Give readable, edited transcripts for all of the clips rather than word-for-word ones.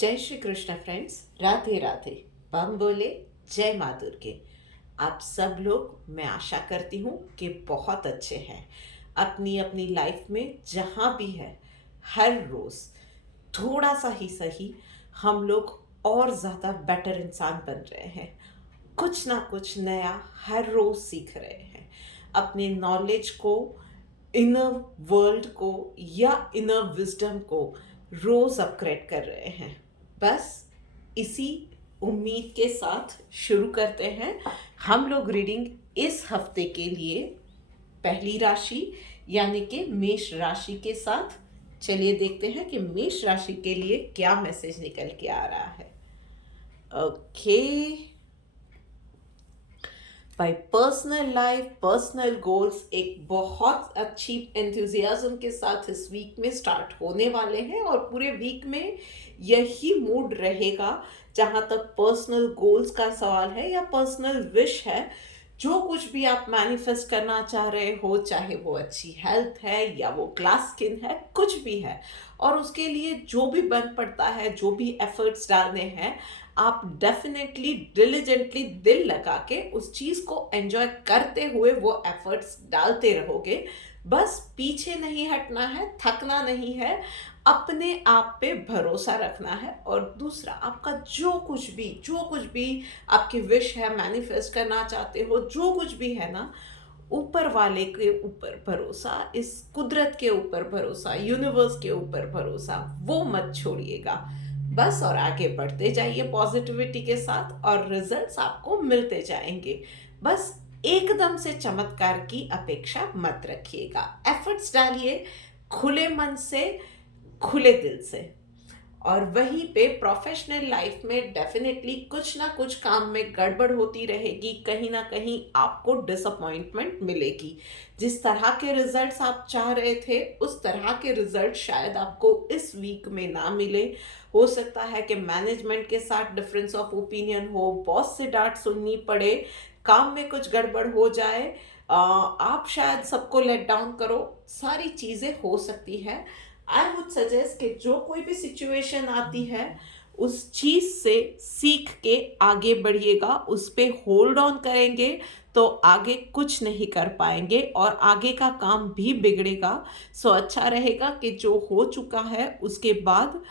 जय श्री कृष्ण फ्रेंड्स, राधे राधे। बम बोले, जय माँ दुर्गे। आप सब लोग, मैं आशा करती हूँ कि बहुत अच्छे हैं। अपनी अपनी लाइफ में जहाँ भी है, हर रोज़ थोड़ा सा ही सही हम लोग और ज़्यादा बेटर इंसान बन रहे हैं। कुछ ना कुछ नया हर रोज़ सीख रहे हैं। अपने नॉलेज को, इनर वर्ल्ड को या इनर विजडम को रोज़ अपग्रेड कर रहे हैं। बस इसी उम्मीद के साथ शुरू करते हैं हम लोग रीडिंग इस हफ्ते के लिए। पहली राशि यानी कि मेष राशि के साथ चलिए देखते हैं कि मेष राशि के लिए क्या मैसेज निकल के आ रहा है। ओके, भाई पर्सनल लाइफ, पर्सनल गोल्स एक बहुत अच्छी एंथुजियाज्म के साथ इस वीक में स्टार्ट होने वाले हैं और पूरे वीक में यही मूड रहेगा। जहाँ तक पर्सनल गोल्स का सवाल है या पर्सनल विश है, जो कुछ भी आप मैनिफेस्ट करना चाह रहे हो, चाहे वो अच्छी हेल्थ है या वो ग्लास स्किन है, कुछ भी है, और उसके लिए जो भी बन पड़ता है, जो भी एफर्ट्स डालने हैं, आप डेफिनेटली डिलिजेंटली दिल लगा के उस चीज़ को एंजॉय करते हुए वो एफर्ट्स डालते रहोगे। बस पीछे नहीं हटना है, थकना नहीं है, अपने आप पे भरोसा रखना है। और दूसरा, आपका जो कुछ भी आपकी विश है, मैनिफेस्ट करना चाहते हो, जो कुछ भी है ना, ऊपर वाले के ऊपर भरोसा, इस कुदरत के ऊपर भरोसा, यूनिवर्स के ऊपर भरोसा, वो मत छोड़िएगा बस। और आगे बढ़ते जाइए पॉजिटिविटी के साथ और रिजल्ट्स आपको मिलते जाएंगे। बस एकदम से चमत्कार की अपेक्षा मत रखिएगा। एफर्ट्स डालिए खुले मन से, खुले दिल से। और वहीं पे प्रोफेशनल लाइफ में डेफिनेटली कुछ ना कुछ काम में गड़बड़ होती रहेगी, कहीं ना कहीं आपको डिसअपॉइंटमेंट मिलेगी। जिस तरह के रिजल्ट्स आप चाह रहे थे, उस तरह के रिजल्ट शायद आपको इस वीक में ना मिले। हो सकता है कि मैनेजमेंट के साथ डिफरेंस ऑफ ओपिनियन हो, बॉस से डांट सुननी पड़े, काम में कुछ गड़बड़ हो जाए, आप शायद सबको लेट डाउन करो, सारी चीज़ें हो सकती है। आई वुड सजेस्ट कि जो कोई भी सिचुएशन आती है, उस चीज़ से सीख के आगे बढ़िएगा। उस पे होल्ड ऑन करेंगे तो आगे कुछ नहीं कर पाएंगे और आगे का काम भी बिगड़ेगा। सो अच्छा रहेगा कि जो हो चुका है उसके बाद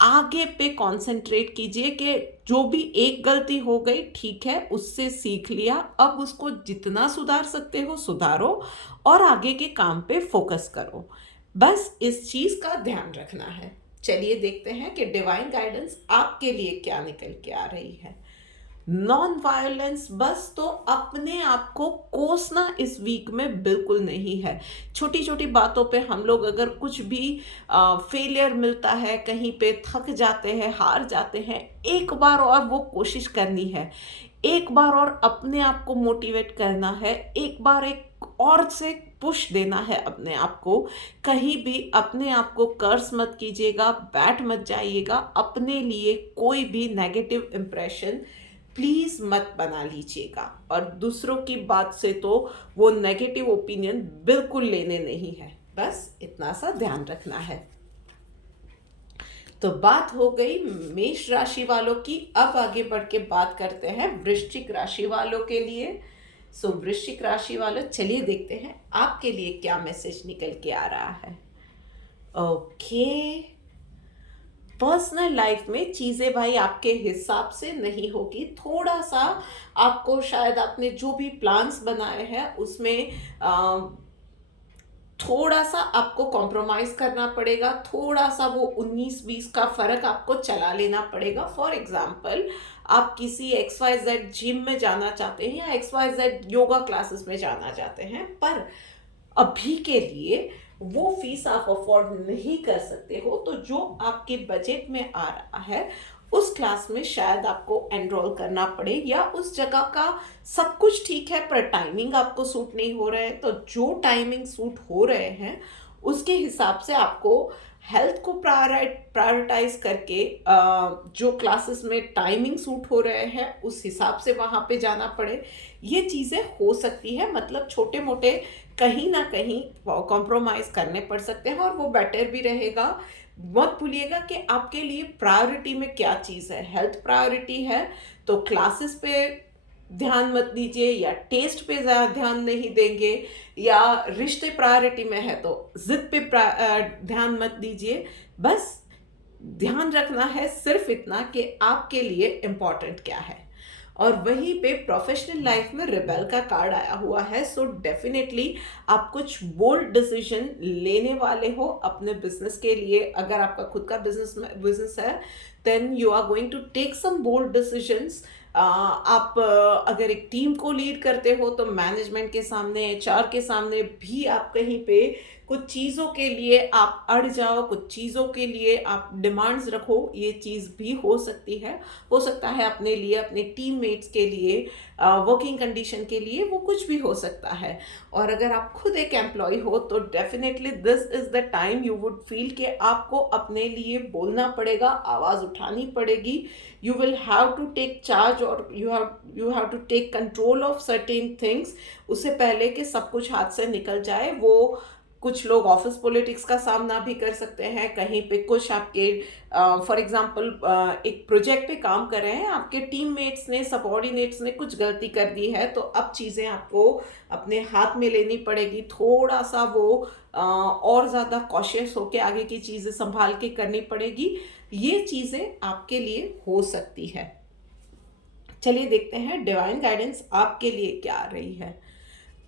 आगे पे कंसंट्रेट कीजिए कि जो भी एक गलती हो गई, ठीक है, उससे सीख लिया, अब उसको जितना सुधार सकते हो सुधारो और आगे के काम पे फोकस करो। बस इस चीज का ध्यान रखना है। चलिए देखते हैं कि डिवाइन गाइडेंस आपके लिए क्या निकल के आ रही है। नॉन वायलेंस, बस तो अपने आप को कोसना इस वीक में बिल्कुल नहीं है। छोटी छोटी बातों पे हम लोग अगर कुछ भी फेलियर मिलता है, कहीं पे थक जाते हैं, हार जाते हैं, एक बार और वो कोशिश करनी है, एक बार और अपने आप को मोटिवेट करना है, एक बार एक और से पुश देना है अपने आप को। कहीं भी अपने आप को कर्स मत कीजिएगा, बैठ मत जाइएगा, अपने लिए कोई भी नेगेटिव इम्प्रेशन प्लीज़ मत बना लीजिएगा। और दूसरों की बात से तो वो नेगेटिव ओपिनियन बिल्कुल लेने नहीं है, बस इतना सा ध्यान रखना है। तो बात हो गई मेष राशि वालों की। अब आगे बढ़ के बात करते हैं वृश्चिक राशि वालों के लिए। सो वृश्चिक राशि वालों, चलिए देखते हैं आपके लिए क्या मैसेज निकल के आ रहा है। ओके, पर्सनल लाइफ में चीज़ें भाई आपके हिसाब से नहीं होगी। थोड़ा सा आपको, शायद आपने जो भी प्लान्स बनाए हैं उसमें थोड़ा सा आपको कॉम्प्रोमाइज़ करना पड़ेगा। थोड़ा सा वो 19-20 का फ़र्क आपको चला लेना पड़ेगा। फॉर एग्जांपल, आप किसी XYZ जिम में जाना चाहते हैं या XYZ योगा क्लासेस में जाना चाहते हैं, पर अभी के लिए वो फीस आप अफोर्ड नहीं कर सकते हो, तो जो आपके बजट में आ रहा है उस क्लास में शायद आपको एनरोल करना पड़े, या उस जगह का सब कुछ ठीक है पर टाइमिंग आपको सूट नहीं हो रहा है। तो जो टाइमिंग सूट हो रहे हैं उसके हिसाब से आपको हेल्थ को प्रायोरिटाइज करके जो क्लासेस में टाइमिंग सूट हो रहे हैं उस हिसाब से वहाँ पे जाना पड़े। ये चीज़ें हो सकती है, मतलब छोटे मोटे कहीं ना कहीं कॉम्प्रोमाइज़ करने पड़ सकते हैं और वो बेटर भी रहेगा। मत भूलिएगा कि आपके लिए प्रायोरिटी में क्या चीज़ है। हेल्थ प्रायोरिटी है तो क्लासेस पे ध्यान मत दीजिए, या टेस्ट पे ज़्यादा ध्यान नहीं देंगे, या रिश्ते प्रायोरिटी में है तो जिद पे ध्यान मत दीजिए। बस ध्यान रखना है सिर्फ इतना कि आपके लिए इम्पोर्टेंट क्या है। और वहीं पे प्रोफेशनल लाइफ में रिबेल का कार्ड आया हुआ है, सो डेफिनेटली आप कुछ बोल्ड डिसीजन लेने वाले हो अपने बिजनेस के लिए। अगर आपका खुद का बिजनेस है, then you are going to take some bold decisions. आप अगर एक टीम को लीड करते हो तो मैनेजमेंट के सामने, एचआर के सामने भी आप कहीं पे कुछ चीज़ों के लिए आप अड़ जाओ, कुछ चीज़ों के लिए आप डिमांड्स रखो, ये चीज़ भी हो सकती है। हो सकता है अपने लिए, अपने टीममेट्स के लिए, वर्किंग कंडीशन के लिए, वो कुछ भी हो सकता है। और अगर आप खुद एक एम्प्लॉय हो तो definitely this is the time you would feel कि आपको अपने लिए बोलना पड़ेगा, आवाज़ उठानी पड़ेगी। You will have to take charge, और you have to take control of certain things. उससे पहले कि सब कुछ हाथ से निकल जाए। वो कुछ लोग ऑफिस पॉलिटिक्स का सामना भी कर सकते हैं। कहीं पे कुछ आपके फॉर एग्जांपल एक प्रोजेक्ट पे काम कर रहे हैं, आपके टीममेट्स ने, सबऑर्डिनेट्स ने कुछ गलती कर दी है, तो अब चीज़ें आपको अपने हाथ में लेनी पड़ेगी। थोड़ा सा वो और ज़्यादा कॉशियस होके आगे की चीज़ें संभाल के करनी पड़ेगी। ये चीज़ें आपके लिए हो सकती है। चलिए देखते हैं डिवाइन गाइडेंस आपके लिए क्या आ रही है।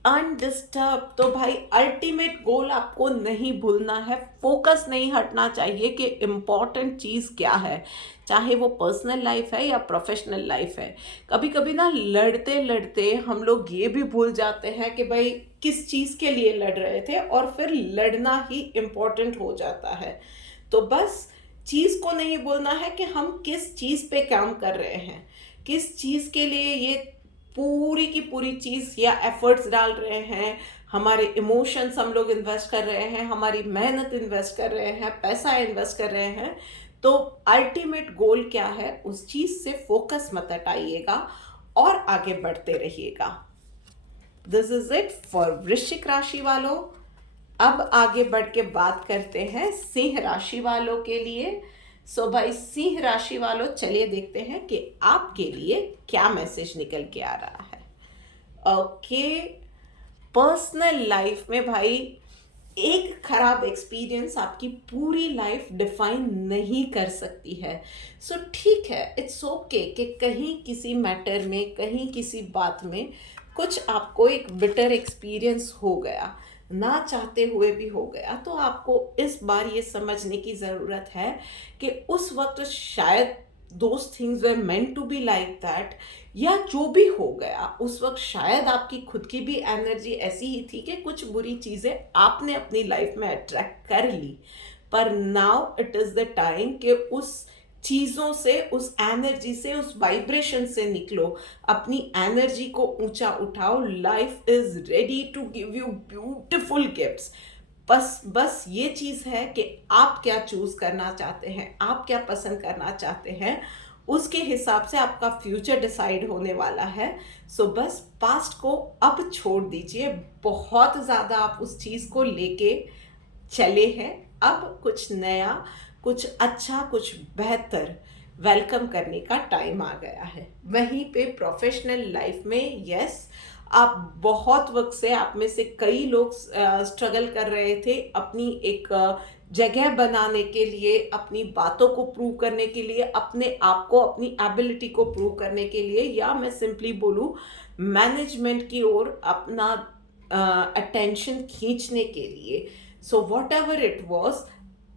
अनडिस्टर्ब, तो भाई अल्टीमेट गोल आपको नहीं भूलना है। फोकस नहीं हटना चाहिए कि इम्पॉर्टेंट चीज़ क्या है, चाहे वो पर्सनल लाइफ है या प्रोफेशनल लाइफ है। कभी कभी ना लड़ते लड़ते हम लोग ये भी भूल जाते हैं कि भाई किस चीज़ के लिए लड़ रहे थे, और फिर लड़ना ही इम्पॉर्टेंट हो जाता है। तो बस चीज़ को नहीं भूलना है कि हम किस चीज़ पे काम कर रहे हैं, किस चीज़ के लिए ये पूरी की पूरी चीज़ या एफर्ट्स डाल रहे हैं। हमारे इमोशंस हम लोग इन्वेस्ट कर रहे हैं, हमारी मेहनत इन्वेस्ट कर रहे हैं, पैसा इन्वेस्ट कर रहे हैं। तो अल्टीमेट गोल क्या है, उस चीज़ से फोकस मत हटाइएगा और आगे बढ़ते रहिएगा। दिस इज इट फॉर वृश्चिक राशि वालों। अब आगे बढ़ के बात करते हैं सिंह राशि वालों के लिए। सो भाई सिंह राशि वालों, चलिए देखते हैं कि आपके लिए क्या मैसेज निकल के आ रहा है। ओके, पर्सनल लाइफ में भाई एक खराब एक्सपीरियंस आपकी पूरी लाइफ डिफाइन नहीं कर सकती है। सो ठीक है, इट्स ओके कि कहीं किसी मैटर में, कहीं किसी बात में कुछ आपको एक बिटर एक्सपीरियंस हो गया, ना चाहते हुए भी हो गया। तो आपको इस बार ये समझने की ज़रूरत है कि उस वक्त शायद those things were meant to be like that, या जो भी हो गया उस वक्त शायद आपकी खुद की भी एनर्जी ऐसी ही थी कि कुछ बुरी चीज़ें आपने अपनी लाइफ में अट्रैक्ट कर ली। पर now it is the time कि उस चीज़ों से, उस एनर्जी से, उस वाइब्रेशन से निकलो, अपनी एनर्जी को ऊंचा उठाओ। Life is ready to give you beautiful gifts. बस ये चीज़ है कि आप क्या चूज़ करना चाहते हैं, आप क्या पसंद करना चाहते हैं, उसके हिसाब से आपका फ्यूचर डिसाइड होने वाला है। सो बस पास्ट को अब छोड़ दीजिए। बहुत ज़्यादा आप उस चीज़ को लेके चले हैं। अब कुछ नया, कुछ अच्छा, कुछ बेहतर वेलकम करने का टाइम आ गया है। वहीं पे प्रोफेशनल लाइफ में यस, आप बहुत वक्त से, आप में से कई लोग स्ट्रगल कर रहे थे अपनी एक जगह बनाने के लिए, अपनी बातों को प्रूव करने के लिए, अपने आप को, अपनी एबिलिटी को प्रूव करने के लिए, या मैं सिंपली बोलूँ मैनेजमेंट की ओर अपना अटेंशन खींचने के लिए। So what ever it was,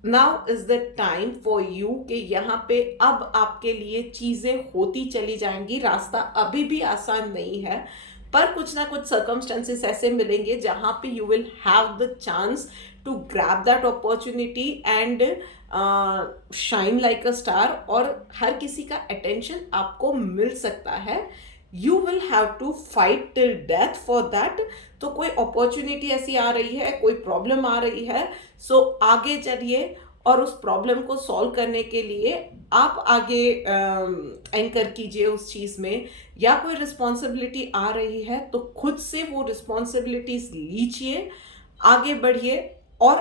now is the time for you कि यहाँ पे अब आपके लिए चीज़ें होती चली जाएंगी। रास्ता अभी भी आसान नहीं है, पर कुछ ना कुछ सर्कमस्टेंसेस ऐसे मिलेंगे जहाँ पे you will have the chance to grab that opportunity and shine like a star, और हर किसी का अटेंशन आपको मिल सकता है। You will have to fight till death for that. तो कोई अपॉर्चुनिटी ऐसी आ रही है, कोई प्रॉब्लम आ रही है, सो आगे चलिए और उस प्रॉब्लम को सॉल्व करने के लिए आप आगे एंकर कीजिए उस चीज़ में। या कोई रिस्पॉन्सिबिलिटी आ रही है तो खुद से वो रिस्पॉन्सिबिलिटीज लीजिए, आगे बढ़िए और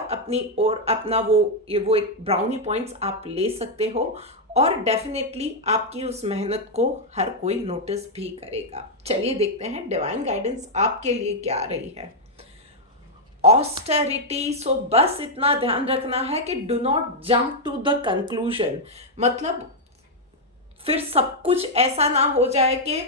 अपना वो एक ब्राउनी पॉइंट्स आप ले सकते हो, और डेफिनेटली आपकी उस मेहनत को हर कोई नोटिस भी करेगा। चलिए देखते हैं डिवाइन गाइडेंस आपके लिए क्या रही है। ऑस्टेरिटी, सो बस इतना ध्यान रखना है कि do not jump to the conclusion, मतलब फिर सब कुछ ऐसा ना हो जाए कि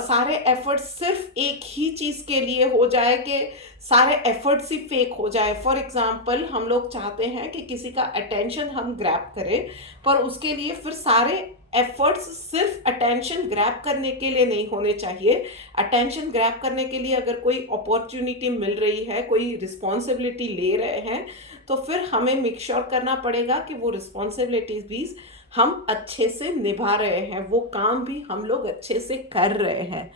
सारे एफर्ट्स सिर्फ एक ही चीज़ के लिए हो जाए, कि सारे एफर्ट्स ही फेक हो जाए। फॉर एग्जांपल हम लोग चाहते हैं कि किसी का अटेंशन हम ग्रैब करें, पर उसके लिए फिर सारे एफर्ट्स सिर्फ अटेंशन ग्रैब करने के लिए नहीं होने चाहिए। अटेंशन ग्रैब करने के लिए अगर कोई अपॉर्चुनिटी मिल रही है, कोई रिस्पॉन्सिबिलिटी ले रहे हैं, तो फिर हमें मेक श्योर करना पड़ेगा कि वो रिस्पॉन्सिबिलिटीज भी हम अच्छे से निभा रहे हैं, वो काम भी हम लोग अच्छे से कर रहे हैं।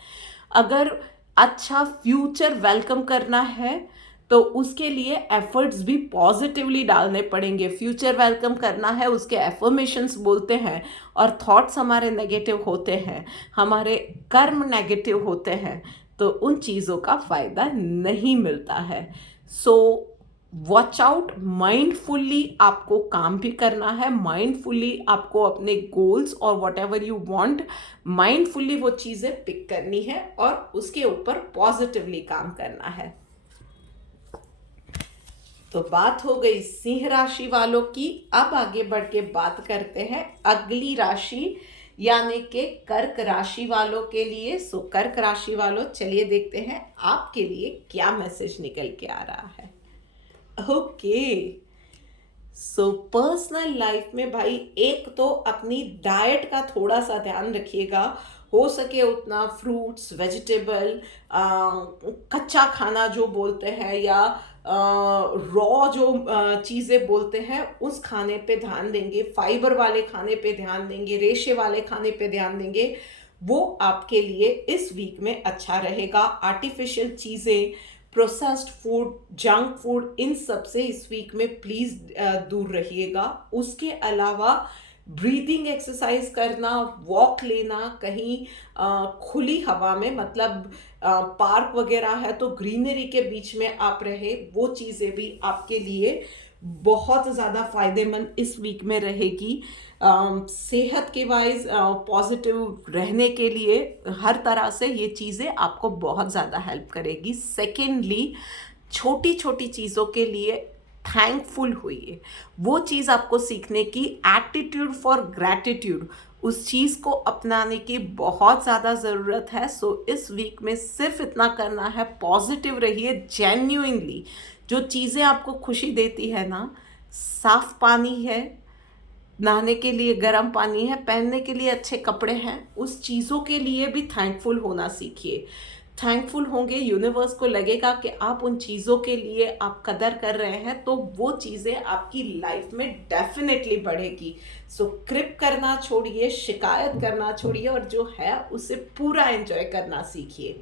अगर अच्छा फ्यूचर वेलकम करना है तो उसके लिए एफर्ट्स भी पॉजिटिवली डालने पड़ेंगे। फ्यूचर वेलकम करना है, उसके एफर्मेशंस बोलते हैं, और थॉट्स हमारे नेगेटिव होते हैं, हमारे कर्म नेगेटिव होते हैं, तो उन चीज़ों का फ़ायदा नहीं मिलता है। सो वॉच आउट, माइंडफुल्ली आपको काम भी करना है, माइंडफुल्ली आपको अपने गोल्स और वॉट एवर यू वॉन्ट, माइंडफुल्ली वो चीज़ें पिक करनी है और उसके ऊपर पॉजिटिवली काम करना है। तो बात हो गई सिंह राशि वालों की। अब आगे बढ़ के बात करते हैं अगली राशि यानी कि कर्क राशि वालों के लिए। सो कर्क राशि वालों, चलिए देखते हैं आपके लिए क्या मैसेज निकल के आ रहा है। ओके, सो पर्सनल लाइफ में भाई एक तो अपनी डाइट का थोड़ा सा ध्यान रखिएगा, हो सके उतना फ्रूट्स, वेजिटेबल, कच्चा खाना जो बोलते हैं, या रॉ जो चीज़ें बोलते हैं, उस खाने पे ध्यान देंगे, फाइबर वाले खाने पे ध्यान देंगे, रेशे वाले खाने पे ध्यान देंगे, वो आपके लिए इस वीक में अच्छा रहेगा। आर्टिफिशियल चीज़ें, प्रोसेस्ड फूड, जंक फूड, इन सब से इस वीक में प्लीज़ दूर रहिएगा। उसके अलावा ब्रीदिंग एक्सरसाइज करना, वॉक लेना कहीं खुली हवा में, मतलब पार्क वगैरह है तो ग्रीनरी के बीच में आप रहे, वो चीज़ें भी आपके लिए बहुत ज़्यादा फायदेमंद इस वीक में रहेगी। सेहत के वाइज पॉजिटिव रहने के लिए हर तरह से ये चीज़ें आपको बहुत ज़्यादा हेल्प करेगी। सेकेंडली, छोटी छोटी चीज़ों के लिए थैंकफुल होइए, वो चीज़ आपको सीखने की, एटीट्यूड फॉर ग्रैटिट्यूड, उस चीज़ को अपनाने की बहुत ज़्यादा ज़रूरत है। सो इस वीक में सिर्फ इतना करना है, पॉजिटिव रहिए, जेन्युइनली जो चीज़ें आपको खुशी देती है ना, साफ पानी है, नहाने के लिए गर्म पानी है, पहनने के लिए अच्छे कपड़े हैं, उस चीज़ों के लिए भी थैंकफुल होना सीखिए। थैंकफुल होंगे, यूनिवर्स को लगेगा कि आप उन चीज़ों के लिए आप कदर कर रहे हैं, तो वो चीज़ें आपकी लाइफ में डेफिनेटली बढ़ेगी। सो क्रिप करना छोड़िए, शिकायत करना छोड़िए, और जो है उसे पूरा एंजॉय करना सीखिए।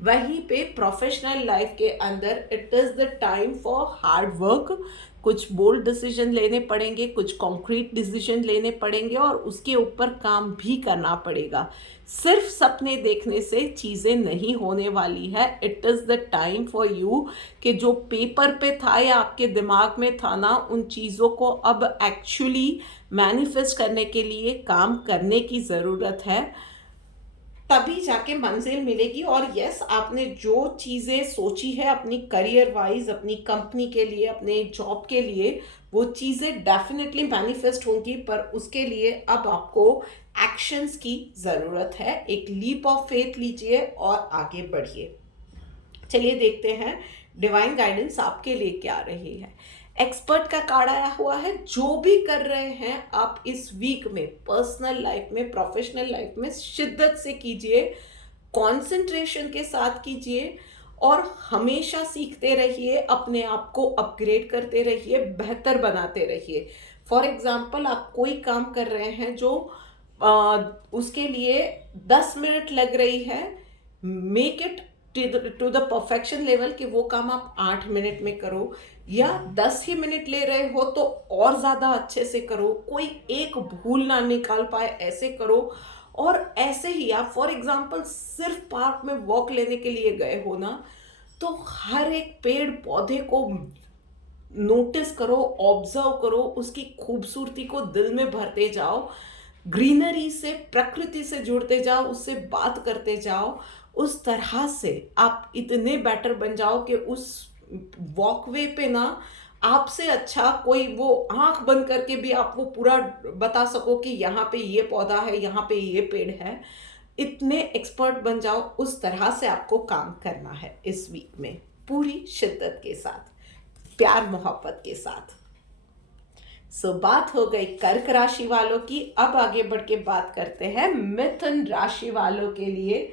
वहीं पे प्रोफेशनल लाइफ के अंदर it is the time for hard work. कुछ बोल्ड डिसीजन लेने पड़ेंगे, कुछ कॉन्क्रीट डिसीजन लेने पड़ेंगे, और उसके ऊपर काम भी करना पड़ेगा। सिर्फ सपने देखने से चीज़ें नहीं होने वाली है। It is the time for you कि जो पेपर पे था या आपके दिमाग में था ना, उन चीज़ों को अब एक्चुअली मैनिफेस्ट करने के लिए काम करने की ज़रूरत है, तभी जाके मंजिल मिलेगी। और यस, आपने जो चीज़ें सोची है अपनी करियर वाइज, अपनी कंपनी के लिए, अपने जॉब के लिए, वो चीज़ें डेफिनेटली मैनिफेस्ट होंगी, पर उसके लिए अब आपको एक्शंस की ज़रूरत है। एक लीप ऑफ फेथ लीजिए और आगे बढ़िए। चलिए देखते हैं डिवाइन गाइडेंस आपके लिए क्या रही है। एक्सपर्ट का कार्ड आया हुआ है। जो भी कर रहे हैं आप इस वीक में, पर्सनल लाइफ में, प्रोफेशनल लाइफ में, शिद्दत से कीजिए, कंसंट्रेशन के साथ कीजिए, और हमेशा सीखते रहिए, अपने आप को अपग्रेड करते रहिए, बेहतर बनाते रहिए। फॉर एग्जाम्पल, आप कोई काम कर रहे हैं जो उसके लिए 10 मिनट लग रही है, make it to the perfection level कि वो काम आप 8 मिनट में करो, या 10 ही मिनट ले रहे हो तो और ज़्यादा अच्छे से करो, कोई एक भूल ना निकाल पाए ऐसे करो। और ऐसे ही आप फॉर एग्जांपल सिर्फ पार्क में वॉक लेने के लिए गए हो ना, तो हर एक पेड़ पौधे को नोटिस करो, ऑब्जर्व करो, उसकी खूबसूरती को दिल में भरते जाओ, ग्रीनरी से, प्रकृति से जुड़ते जाओ, उससे बात करते जाओ। उस तरह से आप इतने बेटर बन जाओ कि उस वॉकवे पे ना आपसे अच्छा कोई वो आंख बंद करके भी आप वो पूरा बता सको कि यहाँ पे ये पौधा है, यहाँ पे ये पेड़ है। इतने एक्सपर्ट बन जाओ, उस तरह से आपको काम करना है इस वीक में, पूरी शिद्दत के साथ, प्यार मोहब्बत के साथ। बात हो गई कर्क राशि वालों की। अब आगे बढ़ के बात करते हैं मिथुन राशि वालों के लिए।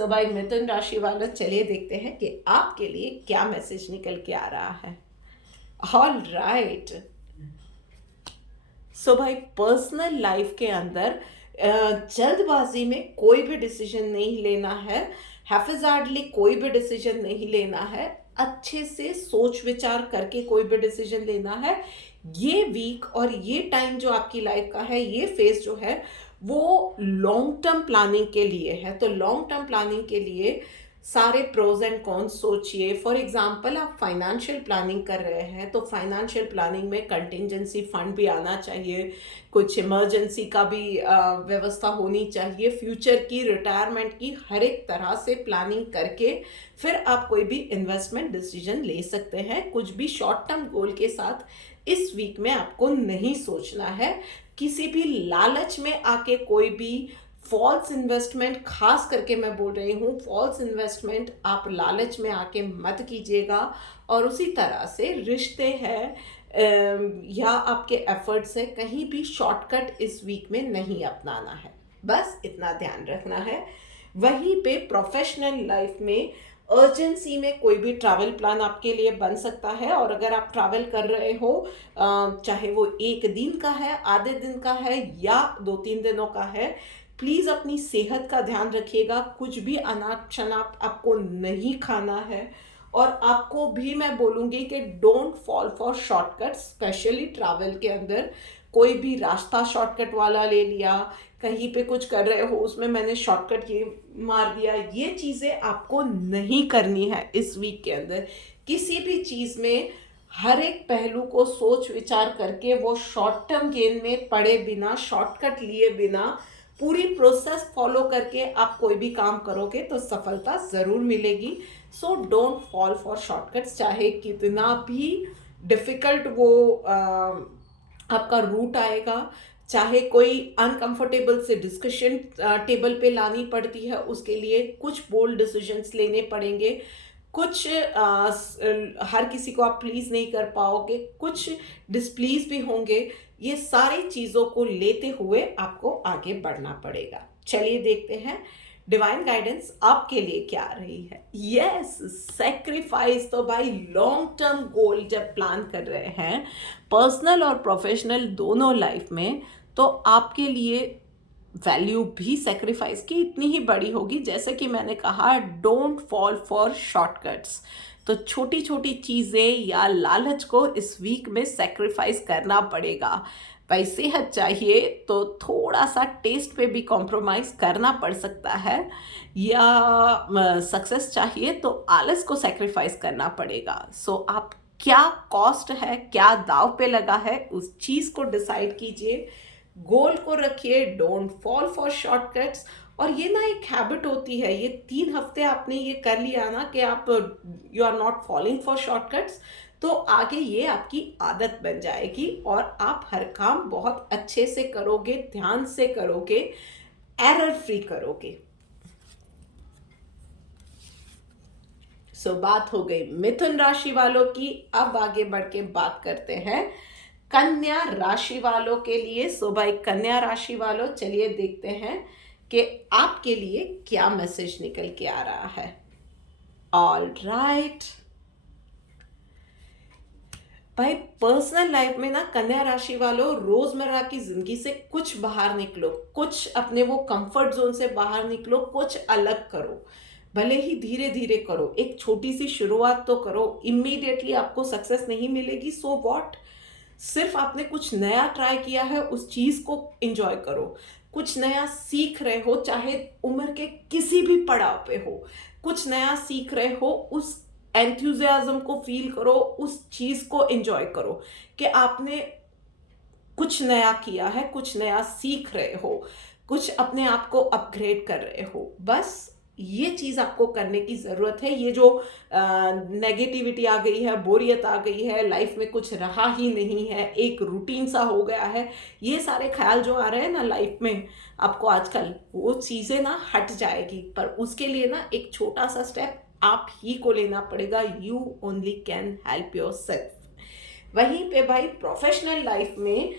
भाई मिथुन राशि वालों, चलिए देखते हैं कि आपके लिए क्या मैसेज निकल के आ रहा है। All right. भाई पर्सनल लाइफ के अंदर जल्दबाजी में कोई भी डिसीजन नहीं लेना है, हैफिजार्डली कोई भी डिसीजन नहीं लेना है, अच्छे से सोच विचार करके कोई भी डिसीजन लेना है। ये वीक और ये टाइम जो आपकी लाइफ का है, ये फेज जो है वो लॉन्ग टर्म प्लानिंग के लिए है। तो लॉन्ग टर्म प्लानिंग के लिए सारे प्रोज एंड कॉन्स सोचिए। फॉर एग्जांपल आप फाइनेंशियल प्लानिंग कर रहे हैं तो फाइनेंशियल प्लानिंग में कंटिजेंसी फंड भी आना चाहिए, कुछ इमरजेंसी का भी व्यवस्था होनी चाहिए, फ्यूचर की, रिटायरमेंट की, हर एक तरह से प्लानिंग करके फिर आप कोई भी इन्वेस्टमेंट डिसीजन ले सकते हैं। कुछ भी शॉर्ट टर्म गोल के साथ इस वीक में आपको नहीं सोचना है। किसी भी लालच में आके कोई भी फॉल्स इन्वेस्टमेंट, खास करके मैं बोल रही हूँ फॉल्स इन्वेस्टमेंट, आप लालच में आके मत कीजिएगा। और उसी तरह से रिश्ते हैं या आपके एफर्ट्स है, कहीं भी शॉर्टकट इस वीक में नहीं अपनाना है, बस इतना ध्यान रखना है। वहीं पे प्रोफेशनल लाइफ में अर्जेंसी में कोई भी ट्रैवल प्लान आपके लिए बन सकता है। और अगर आप ट्रैवल कर रहे हो, चाहे वो एक दिन का है, आधे दिन का है या 2-3 दिनों का है, प्लीज़ अपनी सेहत का ध्यान रखिएगा। कुछ भी अनाप शनाप आपको नहीं खाना है। और आपको भी मैं बोलूँगी कि don't fall for shortcut, specially travel के अंदर। कोई भी रास्ता शॉर्टकट वाला ले लिया, कहीं पे कुछ कर रहे हो उसमें मैंने शॉर्टकट ये मार दिया, ये चीज़ें आपको नहीं करनी है इस वीक के अंदर। किसी भी चीज़ में हर एक पहलू को सोच विचार करके, वो शॉर्ट टर्म गेन में पड़े बिना, शॉर्टकट लिए बिना, पूरी प्रोसेस फॉलो करके आप कोई भी काम करोगे तो सफलता ज़रूर मिलेगी। So don't fall for shortcuts, चाहे कितना भी डिफ़िकल्ट वो आपका रूट आएगा, चाहे कोई अनकंफर्टेबल से डिस्कशन टेबल पे लानी पड़ती है, उसके लिए कुछ बोल्ड डिसीजंस लेने पड़ेंगे, कुछ हर किसी को आप प्लीज़ नहीं कर पाओगे, कुछ डिसप्लीज भी होंगे। ये सारी चीज़ों को लेते हुए आपको आगे बढ़ना पड़ेगा। चलिए देखते हैं डिवाइन गाइडेंस आपके लिए क्या आ रही है। Yes, sacrifice. तो भाई लॉन्ग टर्म गोल जब प्लान कर रहे हैं पर्सनल और प्रोफेशनल दोनों लाइफ में, तो आपके लिए वैल्यू भी सेक्रीफाइस की इतनी ही बड़ी होगी। जैसे कि मैंने कहा, डोंट फॉल फॉर शॉर्टकट्स। तो छोटी छोटी चीज़ें या लालच को इस वीक में सेक्रीफाइस करना पड़ेगा। भाई सेहत चाहिए तो थोड़ा सा टेस्ट पे भी कॉम्प्रोमाइज़ करना पड़ सकता है, या सक्सेस चाहिए तो आलस को सेक्रीफाइस करना पड़ेगा। आप क्या कॉस्ट है, क्या दाव पे लगा है, उस चीज़ को डिसाइड कीजिए, गोल को रखिए, डोंट फॉल फॉर शॉर्टकट्स। और ये ना एक हैबिट होती है, ये 3 हफ्ते आपने ये कर लिया ना कि आप you are not falling for shortcuts, तो आगे ये आपकी आदत बन जाएगी और आप हर काम बहुत अच्छे से करोगे, ध्यान से करोगे, एरर फ्री करोगे। बात हो गई मिथुन राशि वालों की। अब आगे बढ़ के बात करते हैं कन्या राशि वालों के लिए। भाई कन्या राशि वालों, चलिए देखते हैं कि आपके लिए क्या मैसेज निकल के आ रहा है। All right. भाई पर्सनल लाइफ में ना कन्या राशि वालों, रोजमर्रा की जिंदगी से कुछ बाहर निकलो, कुछ अपने वो कंफर्ट जोन से बाहर निकलो, कुछ अलग करो, भले ही धीरे धीरे करो, एक छोटी सी शुरुआत तो करो। इमीडिएटली आपको सक्सेस नहीं मिलेगी, सो व्हाट, सिर्फ आपने कुछ नया ट्राई किया है, उस चीज़ को एंजॉय करो। कुछ नया सीख रहे हो, चाहे उम्र के किसी भी पड़ाव पे हो, कुछ नया सीख रहे हो, उस एंथुजियाज्म को फील करो, उस चीज़ को एंजॉय करो कि आपने कुछ नया किया है, कुछ नया सीख रहे हो, कुछ अपने आप को अपग्रेड कर रहे हो। बस ये चीज़ आपको करने की ज़रूरत है। ये जो नेगेटिविटी आ गई है, बोरियत आ गई है, लाइफ में कुछ रहा ही नहीं है, एक रूटीन सा हो गया है, ये सारे ख्याल जो आ रहे हैं ना लाइफ में आपको आजकल, वो चीज़ें ना हट जाएगी। पर उसके लिए ना एक छोटा सा स्टेप आप ही को लेना पड़ेगा। You only can help your self. वहीं पे भाई प्रोफेशनल लाइफ में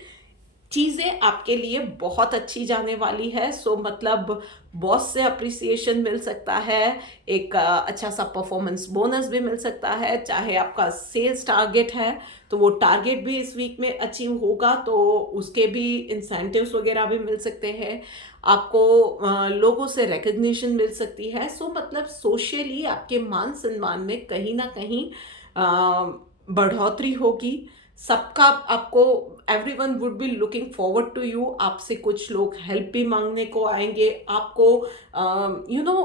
चीज़ें आपके लिए बहुत अच्छी जाने वाली है। सो मतलब बॉस से अप्रिसिएशन मिल सकता है, एक अच्छा सा परफॉर्मेंस बोनस भी मिल सकता है। चाहे आपका सेल्स टारगेट है तो वो टारगेट भी इस वीक में अचीव होगा, तो उसके भी इंसेंटिव्स वगैरह भी मिल सकते हैं। आपको लोगों से रिकग्निशन मिल सकती है। सो मतलब सोशली आपके मान सम्मान में कहीं ना कहीं बढ़ोतरी होगी। सबका आपको everyone would be looking forward to you. आपसे कुछ लोग हेल्प भी मांगने को आएंगे आपको।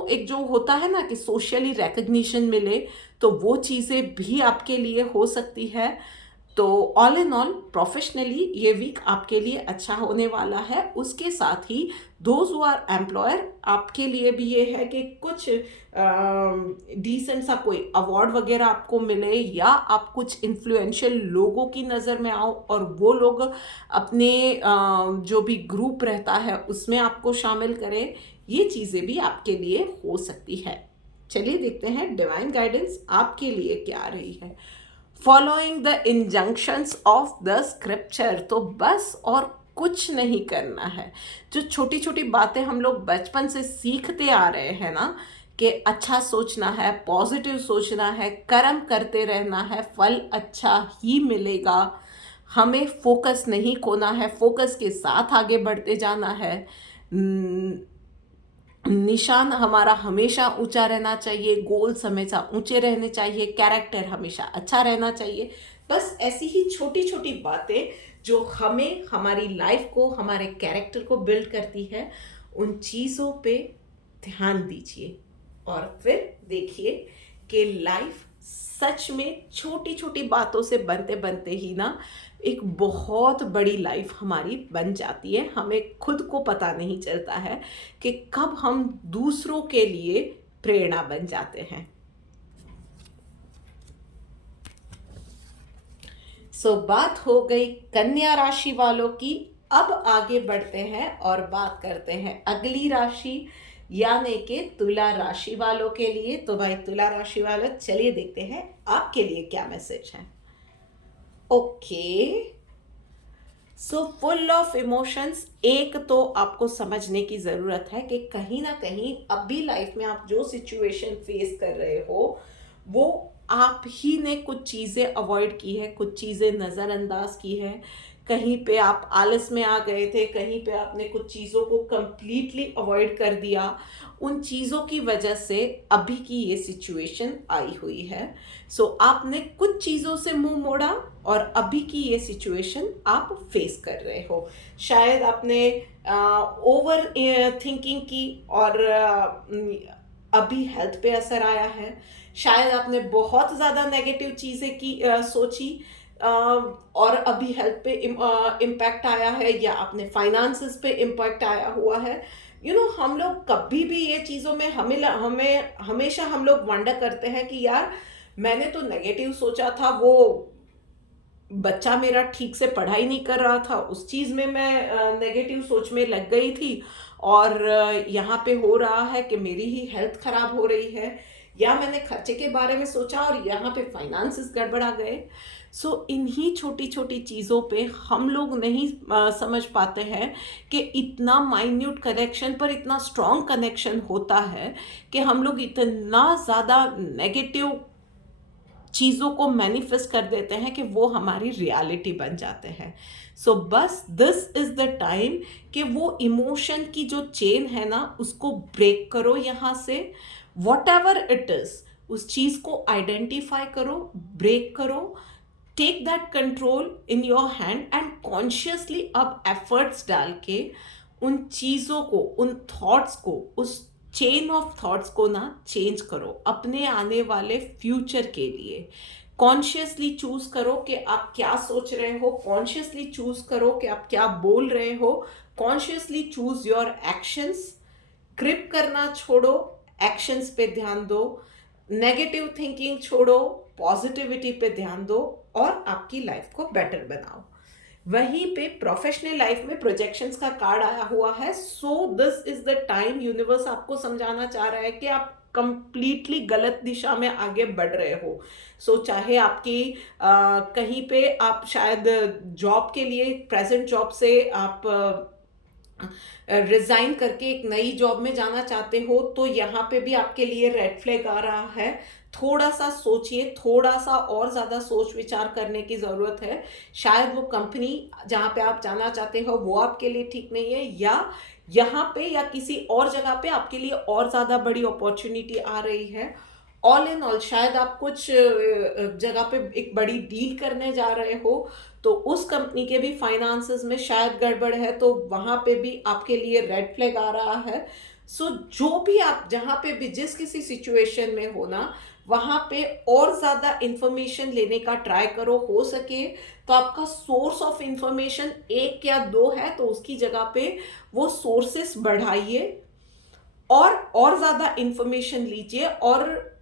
एक जो होता है ना कि सोशली रिकग्निशन मिले, तो वो चीज़ें भी आपके लिए हो सकती है। तो ऑल इन ऑल प्रोफेशनली ये वीक आपके लिए अच्छा होने वाला है। उसके साथ ही दोज हु आर एम्प्लॉयर, आपके लिए भी ये है कि कुछ डिसेंट सा कोई अवार्ड वगैरह आपको मिले, या आप कुछ इन्फ्लुएंशियल लोगों की नज़र में आओ और वो लोग अपने जो भी ग्रुप रहता है उसमें आपको शामिल करें। ये चीज़ें भी आपके लिए हो सकती है। चलिए देखते हैं डिवाइन गाइडेंस आपके लिए क्या आ रही है। Following the injunctions of the scripture, तो बस और कुछ नहीं करना है। जो छोटी छोटी बातें हम लोग बचपन से सीखते आ रहे हैं ना, कि अच्छा सोचना है, पॉजिटिव सोचना है, कर्म करते रहना है, फल अच्छा ही मिलेगा, हमें फोकस नहीं खोना है, फोकस के साथ आगे बढ़ते जाना है, निशान हमारा हमेशा ऊंचा रहना चाहिए, गोल्स हमेशा ऊंचे रहने चाहिए, कैरेक्टर हमेशा अच्छा रहना चाहिए। बस ऐसी ही छोटी छोटी बातें जो हमें, हमारी लाइफ को, हमारे कैरेक्टर को बिल्ड करती है, उन चीज़ों पे ध्यान दीजिए और फिर देखिए कि लाइफ सच में छोटी छोटी बातों से बनते बनते ही ना एक बहुत बड़ी लाइफ हमारी बन जाती है। हमें खुद को पता नहीं चलता है कि कब हम दूसरों के लिए प्रेरणा बन जाते हैं। बात हो गई कन्या राशि वालों की। अब आगे बढ़ते हैं और बात करते हैं अगली राशि यानी कि तुला राशि वालों के लिए। तो भाई तुला राशि वालों, चलिए देखते हैं आपके लिए क्या मैसेज है। Okay, so full of emotions. एक तो आपको समझने की ज़रूरत है कि कहीं ना कहीं अभी लाइफ में आप जो सिचुएशन फेस कर रहे हो, वो आप ही ने कुछ चीज़ें अवॉइड की है, कुछ चीज़ें नज़रअंदाज की है। कहीं पे आप आलस में आ गए थे, कहीं पे आपने कुछ चीज़ों को कंप्लीटली अवॉइड कर दिया। उन चीज़ों की वजह से अभी की ये सिचुएशन आई हुई है। आपने कुछ चीज़ों से मुंह मोड़ा और अभी की ये सिचुएशन आप फेस कर रहे हो। शायद आपने ओवर थिंकिंग की और अभी हेल्थ पे असर आया है। शायद आपने बहुत ज़्यादा नेगेटिव चीज़ें की, सोची, और अभी हेल्थ पे इम्पैक्ट आया है, या आपने फाइनेंसेस पे इम्पैक्ट आया हुआ है। हम लोग कभी भी ये चीज़ों में हमें हमेशा हम लोग वंडर करते हैं कि यार मैंने तो नेगेटिव सोचा था, वो बच्चा मेरा ठीक से पढ़ाई नहीं कर रहा था, उस चीज़ में मैं नेगेटिव सोच में लग गई थी, और यहाँ पे हो रहा है कि मेरी ही हेल्थ खराब हो रही है, या मैंने खर्चे के बारे में सोचा और यहाँ पे फाइनेंसेस गड़बड़ा गए। इन्हीं छोटी छोटी चीज़ों पे हम लोग नहीं समझ पाते हैं कि इतना माइन्यूट कनेक्शन पर इतना स्ट्रॉन्ग कनेक्शन होता है कि हम लोग इतना ज़्यादा नेगेटिव चीज़ों को मैनिफेस्ट कर देते हैं कि वो हमारी रियलिटी बन जाते हैं। बस दिस इज़ द टाइम कि वो इमोशन की जो चेन है ना, उसको ब्रेक करो यहाँ से। वॉट एवर इट इज़, उस चीज़ को आइडेंटिफाई करो, ब्रेक करो, take that control in your hand and consciously अब एफर्ट्स डाल के उन चीज़ों को, उन थॉट्स को, उस चेन ऑफ थॉट्स को ना चेंज करो अपने आने वाले फ्यूचर के लिए। कॉन्शियसली चूज करो कि आप क्या सोच रहे हो, कॉन्शियसली चूज करो कि आप क्या बोल रहे हो, कॉन्शियसली चूज योर एक्शंस। क्रिप करना छोड़ो, एक्शंस पे ध्यान दो, नेगेटिव थिंकिंग छोड़ो, पॉजिटिविटी पे ध्यान दो और आपकी लाइफ को बेटर बनाओ। वहीं पे प्रोफेशनल लाइफ में प्रोजेक्शंस का कार्ड आया हुआ है। So this is the time universe आपको समझाना चाह रहा है कि आप कंप्लीटली गलत दिशा में आगे बढ़ रहे हो। सो चाहे आपकी कहीं पे आप शायद जॉब के लिए प्रेजेंट जॉब से आप रिजाइन करके एक नई जॉब में जाना चाहते हो, तो यहाँ पे भी आपके लिए रेड फ्लैग आ रहा है। थोड़ा सा सोचिए, थोड़ा सा और ज़्यादा सोच विचार करने की ज़रूरत है। शायद वो कंपनी जहाँ पे आप जाना चाहते हो वो आपके लिए ठीक नहीं है, या यहाँ पे या किसी और जगह पे आपके लिए और ज़्यादा बड़ी अपॉर्चुनिटी आ रही है। ऑल इन ऑल शायद आप कुछ जगह पे एक बड़ी डील करने जा रहे हो, तो उस कंपनी के भी फाइनेंसेस में शायद गड़बड़ है, तो वहाँ पे भी आपके लिए रेड फ्लैग आ रहा है। सो जो भी आप जहाँ पे भी जिस किसी सिचुएशन में हो ना, वहाँ पे और ज़्यादा इंफॉर्मेशन लेने का ट्राई करो। हो सके तो आपका सोर्स ऑफ इंफॉर्मेशन एक या दो है तो उसकी जगह पे वो सोर्सेस बढ़ाइए और ज़्यादा इंफॉर्मेशन लीजिए और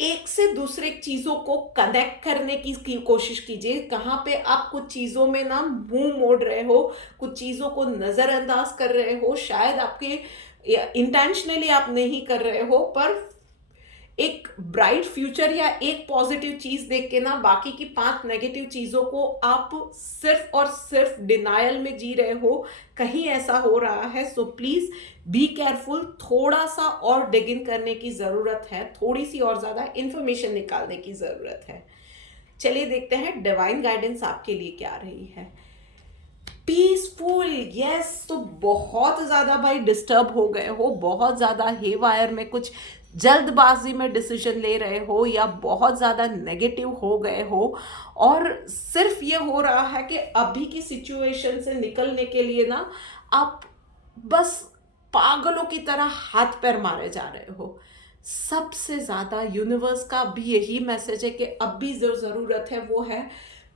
एक से दूसरे चीजों को कनेक्ट करने की कोशिश कीजिए। कहाँ पे आप कुछ चीजों में ना मुंह मोड़ रहे हो, कुछ चीजों को नजरअंदाज कर रहे हो, शायद आपके इंटेंशनली आप नहीं कर रहे हो, पर एक ब्राइट फ्यूचर या एक पॉजिटिव चीज देख के ना बाकी की 5 नेगेटिव चीजों को आप सिर्फ और सिर्फ डिनायल में जी रहे हो। कहीं ऐसा हो रहा है, सो प्लीज बी केयरफुल। थोड़ा सा और डिग इन करने की जरूरत है, थोड़ी सी और ज्यादा इंफॉर्मेशन निकालने की जरूरत है। चलिए देखते हैं डिवाइन गाइडेंस आपके लिए क्या रही है। Peaceful, yes. तो बहुत ज्यादा भाई डिस्टर्ब हो गए हो, बहुत ज्यादा हेवायर में कुछ जल्दबाजी में डिसीजन ले रहे हो, या बहुत ज़्यादा नेगेटिव हो गए हो, और सिर्फ ये हो रहा है कि अभी की सिचुएशन से निकलने के लिए ना आप बस पागलों की तरह हाथ पैर मारे जा रहे हो। सबसे ज़्यादा यूनिवर्स का भी यही मैसेज है कि अभी जो ज़रूरत है वो है,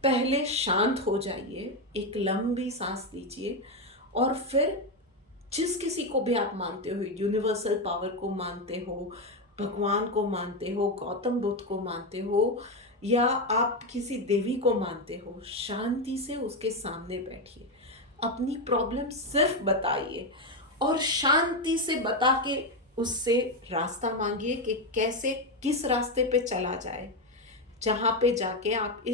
पहले शांत हो जाइए, एक लंबी सांस लीजिए, और फिर जिस किसी को भी आप मानते हो, यूनिवर्सल पावर को मानते हो, भगवान को मानते हो, गौतम बुद्ध को मानते हो, या आप किसी देवी को मानते हो, शांति से उसके सामने बैठिए, अपनी प्रॉब्लम सिर्फ बताइए और शांति से बता के उससे रास्ता मांगिए कि कैसे किस रास्ते पे चला जाए, जहाँ पे जाके आप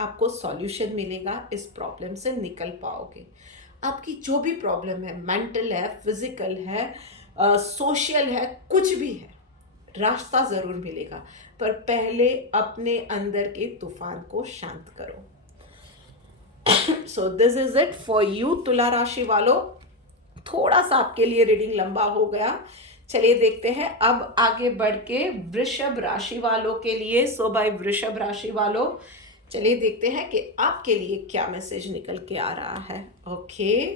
आपको सॉल्यूशन मिलेगा, इस प्रॉब्लम से निकल पाओगे। आपकी जो भी प्रॉब्लम है, मेंटल है, फिजिकल है, सोशल है, कुछ भी है, रास्ता ज़रूर मिलेगा, पर पहले अपने अंदर के तूफान को शांत करो। So this is it for you तुला राशि वालों। थोड़ा सा आपके लिए रीडिंग लंबा हो गया। चलिए देखते हैं अब आगे बढ़ के वृषभ राशि वालों के लिए। सो भाई वृषभ राशि वालों, चलिए देखते हैं कि आपके लिए क्या मैसेज निकल के आ रहा है। ओके,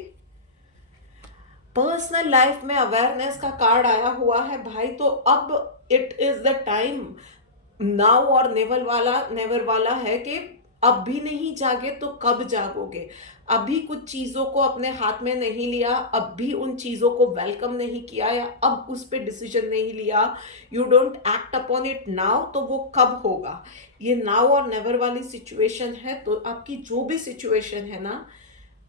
पर्सनल लाइफ में अवेयरनेस का कार्ड आया हुआ है भाई। तो अब it is the time, now और नेवर वाला है कि अब भी नहीं जागे तो कब जागोगे। अभी कुछ चीज़ों को अपने हाथ में नहीं लिया, अब भी उन चीज़ों को वेलकम नहीं किया, या अब उस पर डिसीजन नहीं लिया, you don't act upon it now, तो वो कब होगा। ये नाउ और नेवर वाली सिचुएशन है। तो आपकी जो भी सिचुएशन है ना,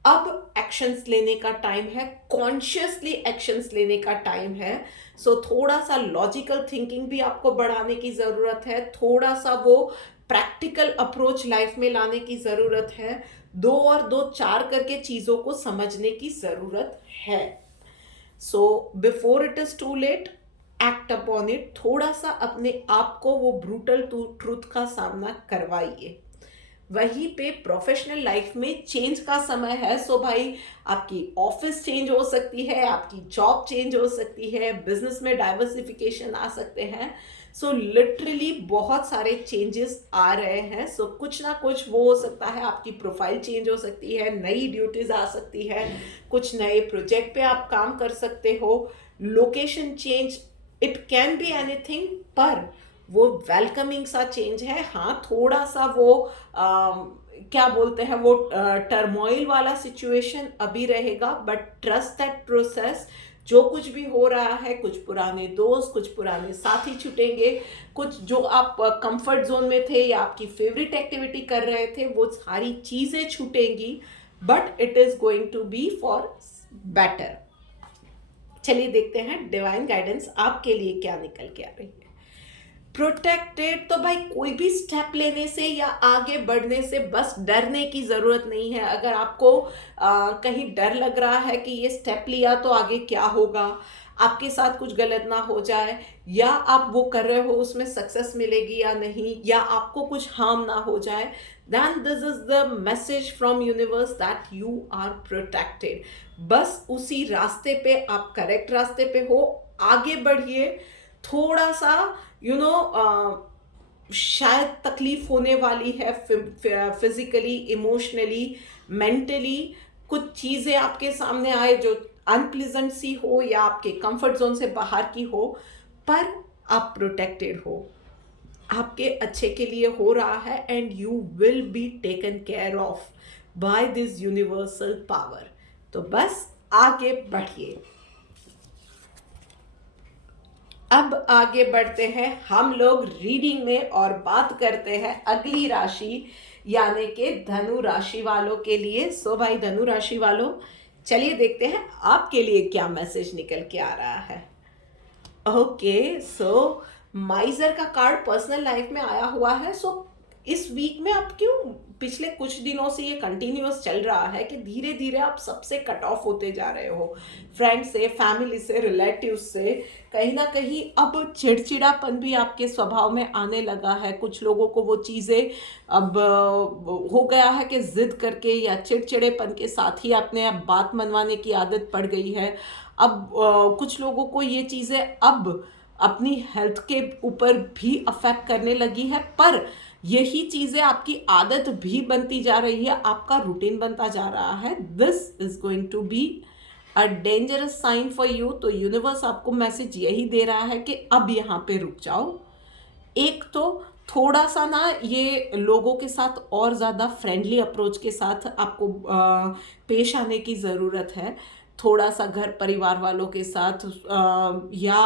अब एक्शंस लेने का टाइम है, कॉन्शियसली एक्शंस लेने का टाइम है। सो थोड़ा सा लॉजिकल थिंकिंग भी आपको बढ़ाने की ज़रूरत है, थोड़ा सा वो प्रैक्टिकल अप्रोच लाइफ में लाने की ज़रूरत है, 2 और 2 4 करके चीज़ों को समझने की ज़रूरत है। So before it is too late, act upon it. थोड़ा सा अपने आप को वो ब्रूटल ट्रूथ का सामना करवाइए। वहीं पे प्रोफेशनल लाइफ में चेंज का समय है। सो भाई आपकी ऑफिस चेंज हो सकती है, आपकी जॉब चेंज हो सकती है, बिजनेस में डाइवर्सिफिकेशन आ सकते हैं। सो लिटरली बहुत सारे चेंजेस आ रहे हैं। सो कुछ ना कुछ वो हो सकता है, आपकी प्रोफाइल चेंज हो सकती है, नई ड्यूटीज आ सकती है, कुछ नए प्रोजेक्ट पे आप काम कर सकते हो, location change, it can be anything. पर वो वेलकमिंग सा चेंज है। हाँ, थोड़ा सा वो क्या बोलते हैं, वो टर्मोइल वाला सिचुएशन अभी रहेगा, बट ट्रस्ट दैट प्रोसेस। जो कुछ भी हो रहा है, कुछ पुराने दोस्त, कुछ पुराने साथी छूटेंगे, कुछ जो आप कंफर्ट जोन में थे या आपकी फेवरेट एक्टिविटी कर रहे थे, वो सारी चीज़ें छूटेंगी, but it is going to be for better. चलिए देखते हैं डिवाइन गाइडेंस आपके लिए क्या निकल के आ रही है। प्रोटेक्टेड, तो भाई कोई भी स्टेप लेने से या आगे बढ़ने से बस डरने की ज़रूरत नहीं है। अगर आपको कहीं डर लग रहा है कि ये स्टेप लिया तो आगे क्या होगा, आपके साथ कुछ गलत ना हो जाए, या आप वो कर रहे हो उसमें सक्सेस मिलेगी या नहीं, या आपको कुछ हार्म ना हो जाए, then this is the message from universe that you are protected। बस उसी रास्ते पे आप करेक्ट रास्ते पे हो, आगे बढ़िए। थोड़ा सा शायद तकलीफ होने वाली है, फिजिकली, इमोशनली, मेंटली, कुछ चीज़ें आपके सामने आए जो अनप्लीजेंट सी हो या आपके कंफर्ट जोन से बाहर की हो, पर आप प्रोटेक्टेड हो, आपके अच्छे के लिए हो रहा है, and you will be taken care of by this universal power. तो बस आगे बढ़िए। अब आगे बढ़ते हैं हम लोग रीडिंग में और बात करते हैं अगली राशि यानी कि धनु राशि वालों के लिए। सो भाई धनु राशि वालों, चलिए देखते हैं आपके लिए क्या मैसेज निकल के आ रहा है। ओके, सो माइजर का कार्ड पर्सनल लाइफ में आया हुआ है। सो इस वीक में आप क्यों, पिछले कुछ दिनों से ये कंटिन्यूअस चल रहा है कि धीरे धीरे आप सबसे कट ऑफ होते जा रहे हो, फ्रेंड से, फैमिली से, रिलेटिव से। कहीं ना कहीं अब चिड़चिड़ापन भी आपके स्वभाव में आने लगा है। कुछ लोगों को वो चीज़ें अब हो गया है कि जिद करके या चिड़चिड़ेपन के साथ ही अपने अब बात मनवाने की आदत पड़ गई है। अब कुछ लोगों को ये चीज़ें अब अपनी हेल्थ के ऊपर भी अफेक्ट करने लगी है, पर यही चीज़ें आपकी आदत भी बनती जा रही है, आपका रूटीन बनता जा रहा है। This is going to be a dangerous sign for you. तो यूनिवर्स आपको मैसेज यही दे रहा है कि अब यहाँ पे रुक जाओ। एक तो थोड़ा सा ना ये लोगों के साथ और ज़्यादा फ्रेंडली अप्रोच के साथ आपको पेश आने की ज़रूरत है। थोड़ा सा घर परिवार वालों के साथ या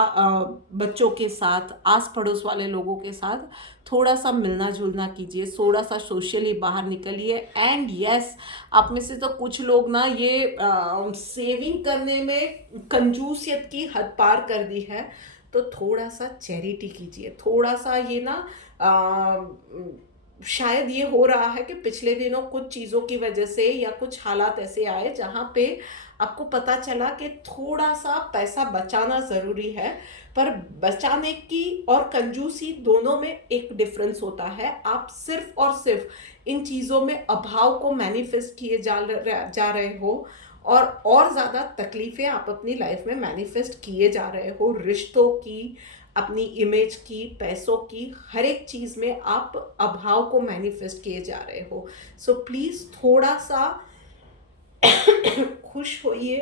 बच्चों के साथ, आस पड़ोस वाले लोगों के साथ थोड़ा सा मिलना जुलना कीजिए, थोड़ा सा सोशली बाहर निकलिए। एंड यस, आप में से तो कुछ लोग ना ये सेविंग करने में कंजूसियत की हद पार कर दी है, तो थोड़ा सा चैरिटी कीजिए। थोड़ा सा ये ना शायद ये हो रहा है कि पिछले दिनों कुछ चीज़ों की वजह से या कुछ हालात ऐसे आए जहाँ पे आपको पता चला कि थोड़ा सा पैसा बचाना ज़रूरी है, पर बचाने की और कंजूसी दोनों में एक डिफरेंस होता है। आप सिर्फ और सिर्फ इन चीज़ों में अभाव को मैनिफेस्ट किए जा रहे हो, और ज़्यादा तकलीफ़ें आप अपनी लाइफ में मैनिफेस्ट किए जा रहे हो। रिश्तों की, अपनी इमेज की, पैसों की, हर एक चीज़ में आप अभाव को मैनिफेस्ट किए जा रहे हो। सो प्लीज़ थोड़ा सा खुश होइए,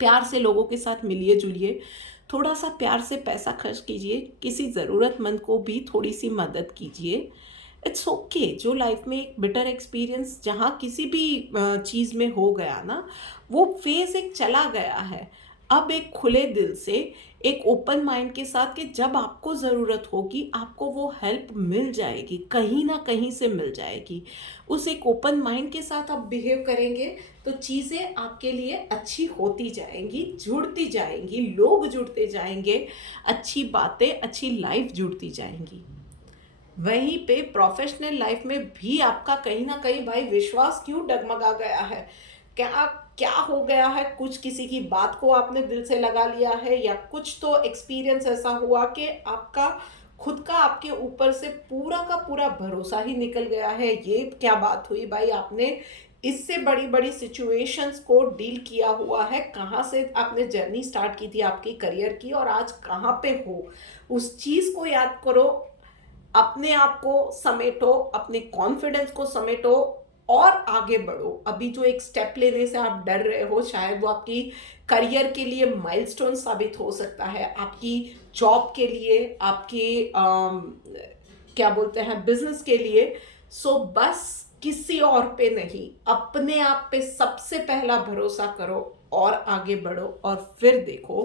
प्यार से लोगों के साथ मिलिए जुलिए, थोड़ा सा प्यार से पैसा खर्च कीजिए, किसी ज़रूरतमंद को भी थोड़ी सी मदद कीजिए। It's okay. जो लाइफ में एक बिटर एक्सपीरियंस जहाँ किसी भी चीज़ में हो गया ना, वो फेज़ एक चला गया है। अब एक खुले दिल से, एक ओपन माइंड के साथ कि जब आपको ज़रूरत होगी आपको वो हेल्प मिल जाएगी, कहीं ना कहीं से मिल जाएगी। उस एक ओपन माइंड के साथ आप बिहेव करेंगे तो चीज़ें आपके लिए अच्छी होती जाएंगी, जुड़ती जाएंगी, लोग जुड़ते जाएंगे, अच्छी बातें, अच्छी लाइफ जुड़ती जाएंगी। वहीं पे प्रोफेशनल लाइफ में भी आपका कहीं ना कहीं भाई विश्वास क्यों डगमगा गया है? क्या क्या हो गया है? कुछ किसी की बात को आपने दिल से लगा लिया है, या कुछ तो एक्सपीरियंस ऐसा हुआ कि आपका खुद का आपके ऊपर से पूरा का पूरा भरोसा ही निकल गया है। ये क्या बात हुई भाई? आपने इससे बड़ी बड़ी सिचुएशंस को डील किया हुआ है, कहाँ से आपने जर्नी स्टार्ट की थी आपकी करियर की और आज कहाँ पे हो, उस चीज़ को याद करो, अपने आप को समेटो, अपने कॉन्फिडेंस को समेटो और आगे बढ़ो। अभी जो एक स्टेप लेने से आप डर रहे हो, शायद वो आपकी करियर के लिए माइलस्टोन साबित हो सकता है, आपकी जॉब के लिए, आपके क्या बोलते हैं बिजनेस के लिए। सो बस किसी और पे नहीं, अपने आप पे सबसे पहला भरोसा करो और आगे बढ़ो और फिर देखो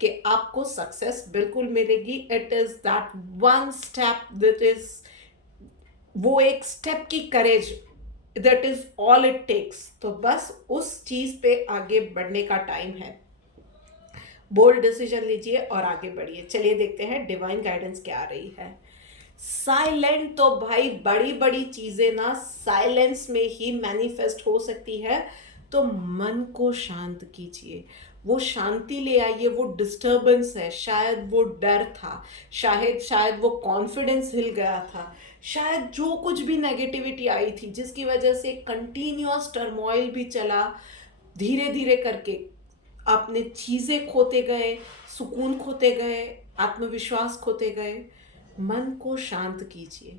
कि आपको सक्सेस बिल्कुल मिलेगी। It is that one step, that is वो एक स्टेप की courage, that is all it takes. तो बस उस चीज पे आगे बढ़ने का टाइम है। बोल्ड डिसीजन लीजिए और आगे बढ़िए। चलिए देखते हैं डिवाइन गाइडेंस क्या आ रही है। साइलेंट तो भाई बड़ी बड़ी चीजें ना साइलेंस में ही मैनिफेस्ट हो सकती है। तो मन को शांत कीजिए, वो शांति ले आइए। वो डिस्टरबेंस है, शायद वो डर था, शायद वो कॉन्फिडेंस हिल गया था, शायद जो कुछ भी नेगेटिविटी आई थी जिसकी वजह से कंटिन्यूअस टर्मोइल भी चला, धीरे धीरे करके आपने चीज़ें खोते गए, सुकून खोते गए, आत्मविश्वास खोते गए। मन को शांत कीजिए,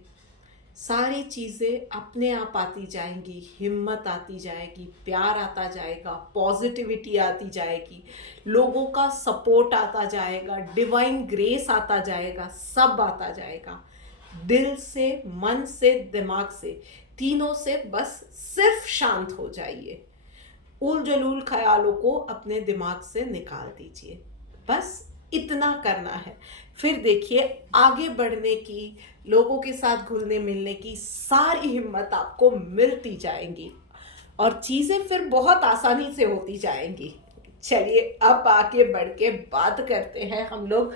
सारी चीज़ें अपने आप आती जाएंगी, हिम्मत आती जाएगी, प्यार आता जाएगा, पॉजिटिविटी आती जाएगी, लोगों का सपोर्ट आता जाएगा, डिवाइन ग्रेस आता जाएगा, सब आता जाएगा। दिल से, मन से, दिमाग से, तीनों से बस सिर्फ शांत हो जाइए। उल जलूल ख्यालों को अपने दिमाग से निकाल दीजिए। बस इतना करना है। फिर देखिए आगे बढ़ने की, लोगों के साथ घुलने मिलने की सारी हिम्मत आपको मिलती जाएंगी और चीज़ें फिर बहुत आसानी से होती जाएंगी। चलिए अब आगे बढ़ के बात करते हैं हम लोग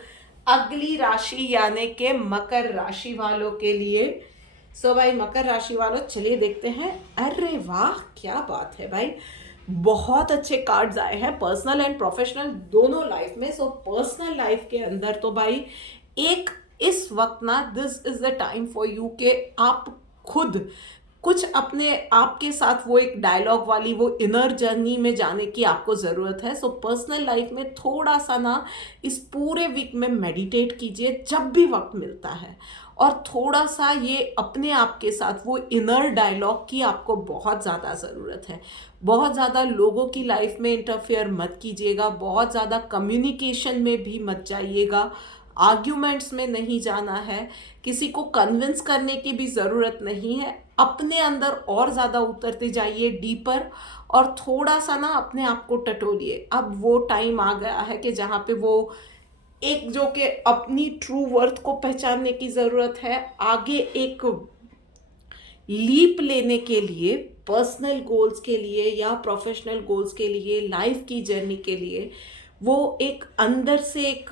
अगली राशि यानी के मकर राशि वालों के लिए। सो भाई मकर राशि वालों, चलिए देखते हैं। अरे वाह, क्या बात है भाई, बहुत अच्छे कार्ड्स आए हैं पर्सनल एंड प्रोफेशनल दोनों लाइफ में। सो पर्सनल लाइफ के अंदर तो भाई एक इस वक्त ना this is the time for you के आप खुद कुछ अपने आप के साथ वो एक डायलॉग वाली वो इनर जर्नी में जाने की आपको ज़रूरत है। सो पर्सनल लाइफ में थोड़ा सा ना इस पूरे वीक में मेडिटेट कीजिए जब भी वक्त मिलता है, और थोड़ा सा ये अपने आप के साथ वो इनर डायलॉग की आपको बहुत ज़्यादा ज़रूरत है। बहुत ज़्यादा लोगों की लाइफ में इंटरफेयर मत कीजिएगा, बहुत ज़्यादा कम्युनिकेशन में भी मत जाइएगा, आर्ग्यूमेंट्स में नहीं जाना है, किसी को कन्विंस करने की भी ज़रूरत नहीं है। अपने अंदर और ज़्यादा उतरते जाइए डीपर, और थोड़ा सा ना अपने आप को टटोलिए। अब वो टाइम आ गया है कि जहाँ पे वो एक जो कि अपनी ट्रू वर्थ को पहचानने की ज़रूरत है। आगे एक लीप लेने के लिए, पर्सनल गोल्स के लिए या प्रोफेशनल गोल्स के लिए, लाइफ की जर्नी के लिए, वो एक अंदर से एक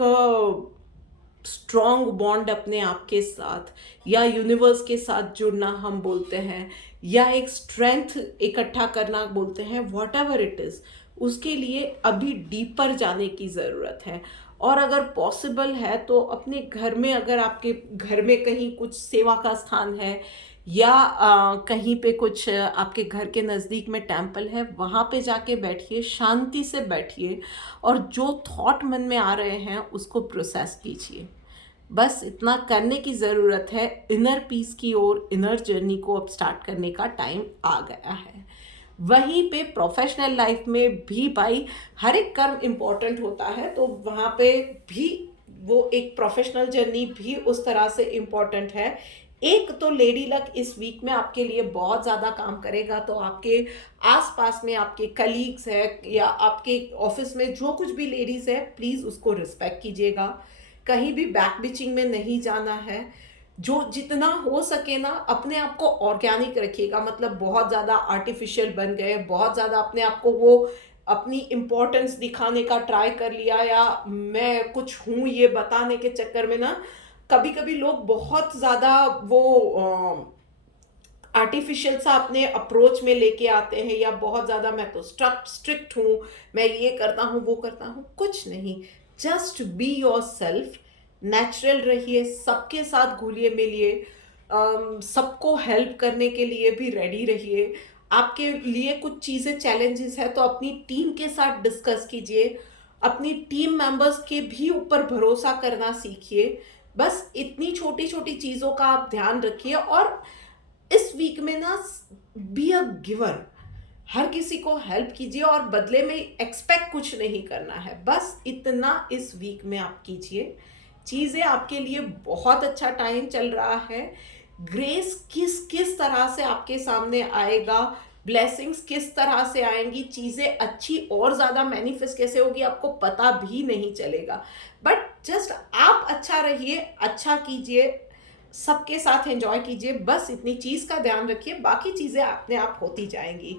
स्ट्रॉन्ग बॉन्ड अपने आप के साथ या यूनिवर्स के साथ जुड़ना हम बोलते हैं, या एक स्ट्रेंथ इकट्ठा करना बोलते हैं, वॉट एवर इट इज़, उसके लिए अभी डीपर जाने की ज़रूरत है। और अगर पॉसिबल है तो अपने घर में, अगर आपके घर में कहीं कुछ सेवा का स्थान है या कहीं पे कुछ आपके घर के नज़दीक में टेम्पल है, वहाँ पे जाके बैठिए, शांति से बैठिए और जो थॉट मन में आ रहे हैं उसको प्रोसेस कीजिए। बस इतना करने की ज़रूरत है। इनर पीस की ओर, इनर जर्नी को अब स्टार्ट करने का टाइम आ गया है। वहीं पे प्रोफेशनल लाइफ में भी भाई हर एक कर्म इम्पोर्टेंट होता है, तो वहाँ पे भी वो एक प्रोफेशनल जर्नी भी उस तरह से इम्पोर्टेंट है। एक तो लेडी लक इस वीक में आपके लिए बहुत ज़्यादा काम करेगा, तो आपके आसपास में आपके कलीग्स है या आपके ऑफिस में जो कुछ भी लेडीज़ है, प्लीज़ उसको रिस्पेक्ट कीजिएगा। कहीं भी बैक बिचिंग में नहीं जाना है। जो जितना हो सके ना अपने आप को ऑर्गेनिक रखिएगा, मतलब बहुत ज़्यादा आर्टिफिशियल बन गए, बहुत ज़्यादा अपने आप को वो अपनी इम्पोर्टेंस दिखाने का ट्राई कर लिया या मैं कुछ हूँ ये बताने के चक्कर में ना कभी कभी लोग बहुत ज़्यादा वो आर्टिफिशियल सा अपने अप्रोच में लेके आते हैं, या बहुत ज़्यादा मैं तो स्ट्रिक्ट हूँ, मैं ये करता हूँ वो करता हूँ। कुछ नहीं, just be your self, natural रहिए, सबके साथ घुलिए मिलिए, सबको हेल्प करने के लिए भी रेडी रहिए। आपके लिए कुछ चीज़ें चैलेंजेस है तो अपनी टीम के साथ डिस्कस कीजिए, अपनी टीम मेंबर्स के भी ऊपर भरोसा करना सीखिए। बस इतनी छोटी-छोटी चीज़ों का आप ध्यान रखिए और इस वीक में ना बी अ गिवर। हर किसी को हेल्प कीजिए और बदले में एक्सपेक्ट कुछ नहीं करना है। बस इतना इस वीक में आप कीजिए। चीज़ें आपके लिए बहुत अच्छा टाइम चल रहा है। ग्रेस किस किस तरह से आपके सामने आएगा, ब्लेसिंग्स किस तरह से आएँगी, चीज़ें अच्छी और ज़्यादा मैनिफेस्ट कैसे होगी आपको पता भी नहीं चलेगा। बट जस्ट आप अच्छा रहिए, अच्छा कीजिए, सबके साथ एन्जॉय कीजिए, बस इतनी चीज़ का ध्यान रखिए, बाकी चीज़ें अपने आप होती जाएँगी।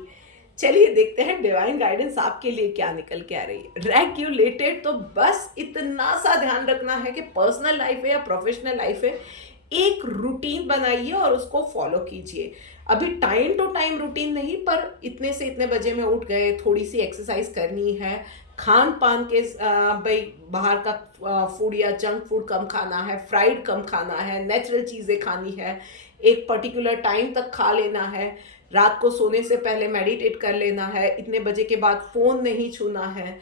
चलिए देखते हैं डिवाइन गाइडेंस आपके लिए क्या निकल के आ रही है। रेगुलेटेड तो बस इतना सा ध्यान रखना है कि पर्सनल लाइफ है या प्रोफेशनल लाइफ है, एक रूटीन बनाइए और उसको फॉलो कीजिए। अभी टाइम टू टाइम रूटीन नहीं, पर इतने से इतने बजे में उठ गए, थोड़ी सी एक्सरसाइज करनी है, खान-पान के भई बाहर का फूड या जंक फूड कम खाना है, फ्राइड कम खाना है, नेचुरल चीज़ें खानी है, एक पर्टिकुलर टाइम तक खा लेना है, रात को सोने से पहले मेडिटेट कर लेना है, इतने बजे के बाद फ़ोन नहीं छूना है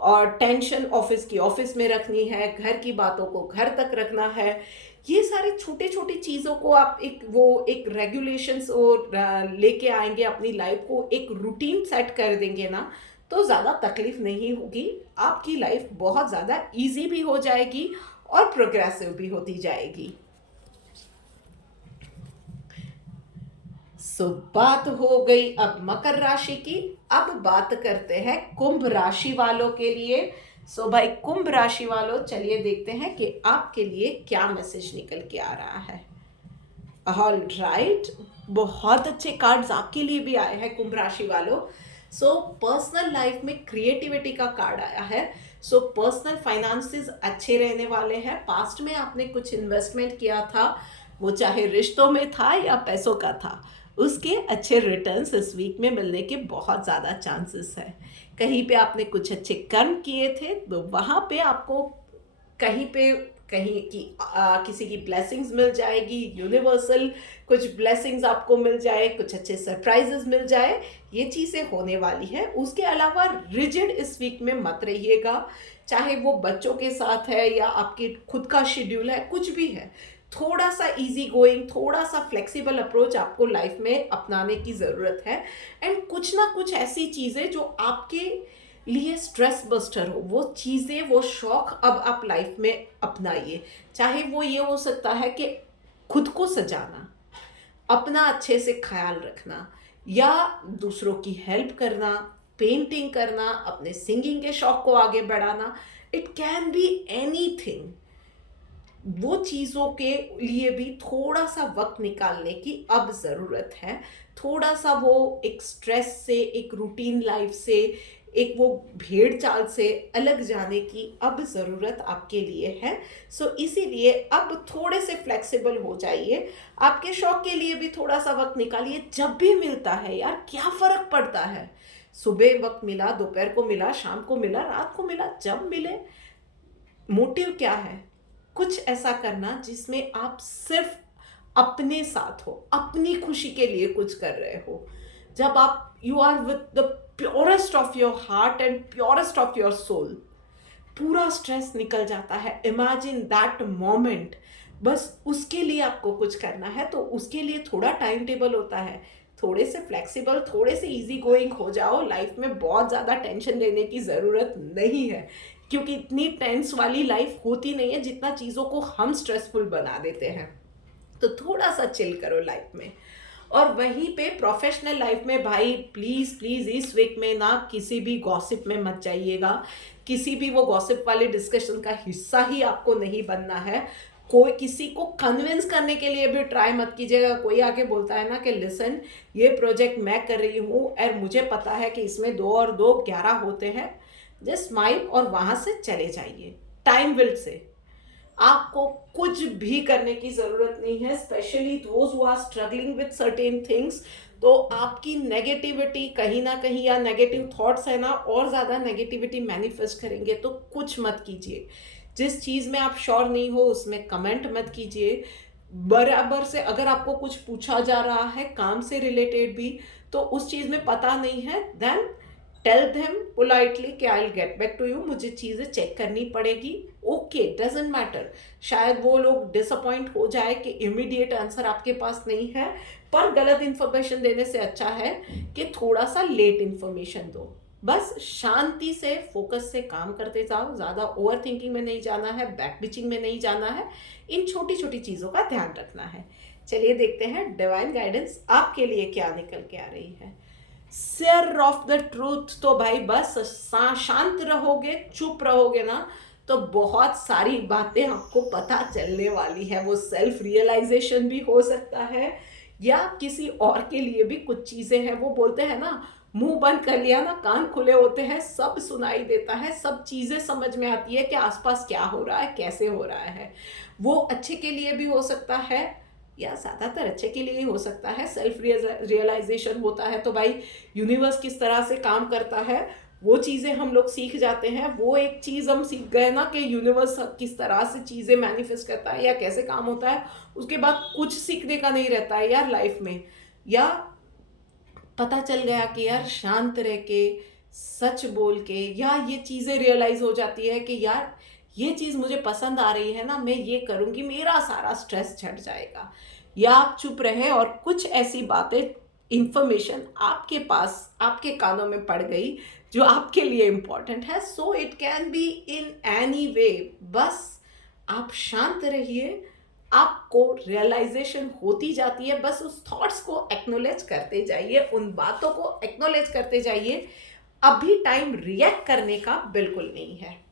और टेंशन ऑफ़िस की ऑफ़िस में रखनी है, घर की बातों को घर तक रखना है। ये सारी छोटी-छोटी चीज़ों को आप एक रेगुलेशंस और लेके आएँगे अपनी लाइफ़ को, एक रूटीन सेट कर देंगे ना, तो ज़्यादा तकलीफ़ नहीं होगी। आपकी लाइफ़ बहुत ज़्यादा ईज़ी भी हो जाएगी और प्रोग्रेसिव भी होती जाएगी। सो बात हो गई अब मकर राशि की। अब बात करते हैं कुंभ राशि वालों के लिए। सो भाई कुंभ राशि वालों, चलिए देखते हैं कि आपके लिए क्या मैसेज निकल के आ रहा है। ऑल राइट, बहुत अच्छे कार्ड्स आपके लिए भी आए हैं कुंभ राशि वालों। सो पर्सनल लाइफ में क्रिएटिविटी का कार्ड आया है। सो पर्सनल फाइनेंसेस अच्छे रहने वाले हैं। पास्ट में आपने कुछ इन्वेस्टमेंट किया था, वो चाहे रिश्तों में था या पैसों का था, उसके अच्छे रिटर्न्स इस वीक में मिलने के बहुत ज़्यादा चांसेस है। कहीं पे आपने कुछ अच्छे कर्म किए थे तो वहाँ पे आपको कहीं पे कहीं की किसी की ब्लेसिंग्स मिल जाएगी, यूनिवर्सल कुछ ब्लेसिंग्स आपको मिल जाए, कुछ अच्छे सरप्राइजेस मिल जाए, ये चीज़ें होने वाली है। उसके अलावा रिजिड इस वीक में मत रहिएगा, चाहे वो बच्चों के साथ है या आपके खुद का शेड्यूल है, कुछ भी है। थोड़ा सा इजी गोइंग, थोड़ा सा फ्लेक्सिबल अप्रोच आपको लाइफ में अपनाने की ज़रूरत है। एंड कुछ ना कुछ ऐसी चीज़ें जो आपके लिए स्ट्रेस बस्टर हो, वो चीज़ें, वो शौक अब आप लाइफ में अपनाइए। चाहे वो ये हो सकता है कि खुद को सजाना, अपना अच्छे से ख़्याल रखना या दूसरों की हेल्प करना, पेंटिंग करना, अपने सिंगिंग के शौक को आगे बढ़ाना। It can be anything. वो चीज़ों के लिए भी थोड़ा-सा वक़्त निकालने की अब ज़रूरत है। थोड़ा-सा वो एक स्ट्रेस से, एक रूटीन लाइफ़ से, एक वो भेड़-चाल से अलग जाने की अब ज़रूरत आपके लिए है। सो इसीलिए अब थोड़े से फ्लेक्सिबल हो जाइए। आपके शौक के लिए भी थोड़ा-सा वक़्त निकालिए, जब भी मिलता है यार, क्या फ़र्क पड़ता है? सुबह वक़्त मिला, दोपहर को मिला, शाम को मिला, रात को मिला, जब मिले। मोटिव क्या है? कुछ ऐसा करना जिसमें आप सिर्फ अपने साथ हो, अपनी खुशी के लिए कुछ कर रहे हो। जब आप you are with the purest of your heart and purest of your soul, पूरा स्ट्रेस निकल जाता है। Imagine that moment. बस उसके लिए आपको कुछ करना है, तो उसके लिए थोड़ा टाइम टेबल होता है। थोड़े से फ्लेक्सिबल, थोड़े से इजी गोइंग हो जाओ। लाइफ में बहुत ज़्यादा टेंशन लेने की ज़रूरत नहीं है, क्योंकि इतनी टेंस वाली लाइफ होती नहीं है जितना चीज़ों को हम स्ट्रेसफुल बना देते हैं। तो थोड़ा सा चिल करो लाइफ में। और वहीं पे प्रोफेशनल लाइफ में भाई प्लीज़ प्लीज़ इस वीक में ना किसी भी गॉसिप में मत जाइएगा। किसी भी वो गॉसिप वाले डिस्कशन का हिस्सा ही आपको नहीं बनना है। कोई किसी को कन्विंस करने के लिए भी ट्राई मत कीजिएगा। कोई आके बोलता है ना कि लिसन, ये प्रोजेक्ट मैं कर रही हूँ और मुझे पता है कि इसमें 2 और 2 11 होते हैं। जस्ट स्माइल और वहाँ से चले जाइए। टाइम विल से आपको कुछ भी करने की ज़रूरत नहीं है, specially those who are struggling with certain things. तो आपकी नेगेटिविटी कहीं ना कहीं या नेगेटिव थॉट्स है ना, और ज़्यादा नेगेटिविटी मैनिफेस्ट करेंगे। तो कुछ मत कीजिए। जिस चीज़ में आप श्योर नहीं हो उसमें कमेंट मत कीजिए। बराबर से अगर आपको कुछ पूछा जा रहा है काम से रिलेटेड भी, तो उस चीज़ में पता नहीं है, देन टेल देम पोलाइटली कि I will get back to you, मुझे चीज़ें चेक करनी पड़ेगी। ओके, डजेंट मैटर, शायद वो लोग डिसअपॉइंट हो जाए कि इमीडिएट आंसर आपके पास नहीं है, पर गलत इन्फॉर्मेशन देने से अच्छा है कि थोड़ा सा लेट इन्फॉर्मेशन दो। बस शांति से फोकस से काम करते जाओ, ज़्यादा ओवर थिंकिंग में नहीं जाना है, बैक बिचिंग में नहीं जाना है, इन छोटी छोटी चीज़ों का ध्यान रखना है। चलिए देखते हैं डिवाइन गाइडेंस आपके लिए क्या निकल के आ रही है। शेयर ऑफ द ट्रूथ, तो भाई बस शांत रहोगे, चुप रहोगे ना, तो बहुत सारी बातें आपको पता चलने वाली है। वो सेल्फ रियलाइजेशन भी हो सकता है, या किसी और के लिए भी कुछ चीज़ें हैं। वो बोलते हैं ना, मुंह बंद कर लिया ना, कान खुले होते हैं, सब सुनाई देता है, सब चीज़ें समझ में आती है कि आसपास क्या हो रहा है, कैसे हो रहा है। वो अच्छे के लिए भी हो सकता है, या ज़्यादातर अच्छे के लिए ही हो सकता है। सेल्फ रियलाइजेशन होता है तो भाई यूनिवर्स किस तरह से काम करता है वो चीज़ें हम लोग सीख जाते हैं। वो एक चीज़ हम सीख गए ना कि यूनिवर्स किस तरह से चीज़ें मैनिफेस्ट करता है या कैसे काम होता है, उसके बाद कुछ सीखने का नहीं रहता है यार लाइफ में। या पता चल गया कि यार शांत रह के, सच बोल के, या ये चीज़ें रियलाइज़ हो जाती है कि यार ये चीज़ मुझे पसंद आ रही है ना, मैं ये करूँगी, मेरा सारा स्ट्रेस झट जाएगा। या आप चुप रहे और कुछ ऐसी बातें, इंफॉर्मेशन आपके पास, आपके कानों में पड़ गई जो आपके लिए इम्पॉर्टेंट है। So it can be in any way, बस आप शांत रहिए, आपको रियलाइजेशन होती जाती है। बस उस थॉट्स को एक्नोलेज करते जाइए, उन बातों को एक्नोलेज करते जाइए। अभी टाइम रिएक्ट करने का बिल्कुल नहीं है।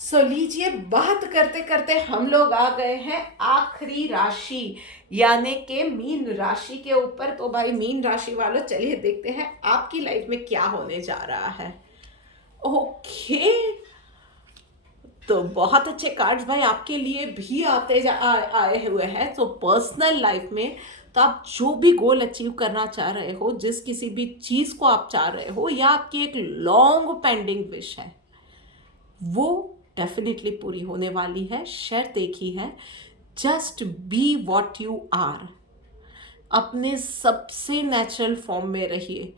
सो लीजिए, बात करते करते हम लोग आ गए हैं आखिरी राशि यानी कि मीन राशि के ऊपर। तो भाई मीन राशि वालों, चलिए देखते हैं आपकी लाइफ में क्या होने जा रहा है। ओके, तो बहुत अच्छे कार्ड्स भाई आपके लिए भी आए हुए हैं। तो पर्सनल लाइफ में तो आप जो भी गोल अचीव करना चाह रहे हो, जिस किसी भी चीज़ को आप चाह रहे हो, या आपकी एक लॉन्ग पेंडिंग विश है, वो डेफिनेटली पूरी होने वाली है। शर्त एक ही है, just be what you are. अपने सबसे नेचुरल फॉर्म में रहिए,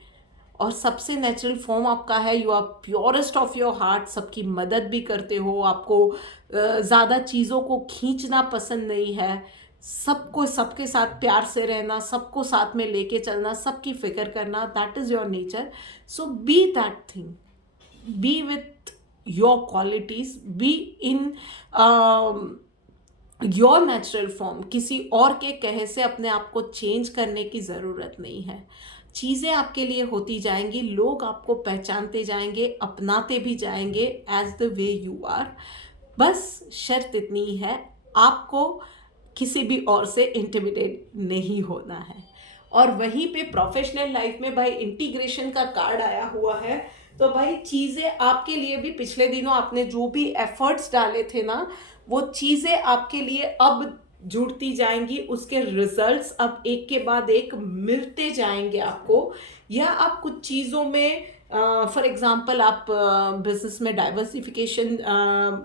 और सबसे नेचुरल फॉर्म आपका है, you are purest of your heart. सबकी मदद भी करते हो, आपको ज़्यादा चीज़ों को खींचना पसंद नहीं है, सबको सबके साथ प्यार से रहना, सबको साथ में लेके चलना, सबकी फिक्र करना, that is your nature. So be that thing, be with your qualities, be in your natural form. किसी और के कहे से अपने आप को चेंज करने की ज़रूरत नहीं है। चीज़ें आपके लिए होती जाएंगी, लोग आपको पहचानते जाएंगे, अपनाते भी जाएंगे as the way you are. बस शर्त इतनी ही है, आपको किसी भी और से इंटिमिडेट नहीं होना है। और वहीं पे प्रोफेशनल लाइफ में भाई इंटीग्रेशन का कार्ड आया हुआ है। तो भाई चीज़ें आपके लिए भी, पिछले दिनों आपने जो भी एफर्ट्स डाले थे ना, वो चीज़ें आपके लिए अब जुड़ती जाएंगी, उसके रिजल्ट्स अब एक के बाद एक मिलते जाएंगे आपको। या आप कुछ चीज़ों में, फॉर एग्जांपल आप बिजनेस में डाइवर्सिफिकेशन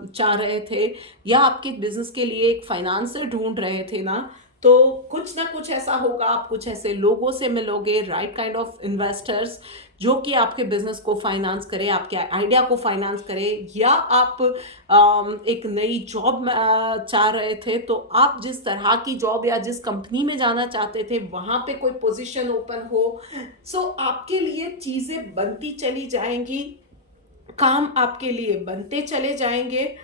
चाह रहे थे, या आपके बिजनेस के लिए एक फाइनेंसर ढूंढ रहे थे ना, तो कुछ ना कुछ ऐसा होगा, आप कुछ ऐसे लोगों से मिलोगे, राइट काइंड ऑफ इन्वेस्टर्स, जो कि आपके बिजनेस को फाइनेंस करे, आपके आइडिया को फाइनेंस करे। या आप एक नई जॉब चाह रहे थे, तो आप जिस तरह की जॉब या जिस कंपनी में जाना चाहते थे, वहाँ पे कोई पोजीशन ओपन हो। सो आपके लिए चीज़ें बनती चली जाएंगी, काम आपके लिए बनते चले जाएंगे,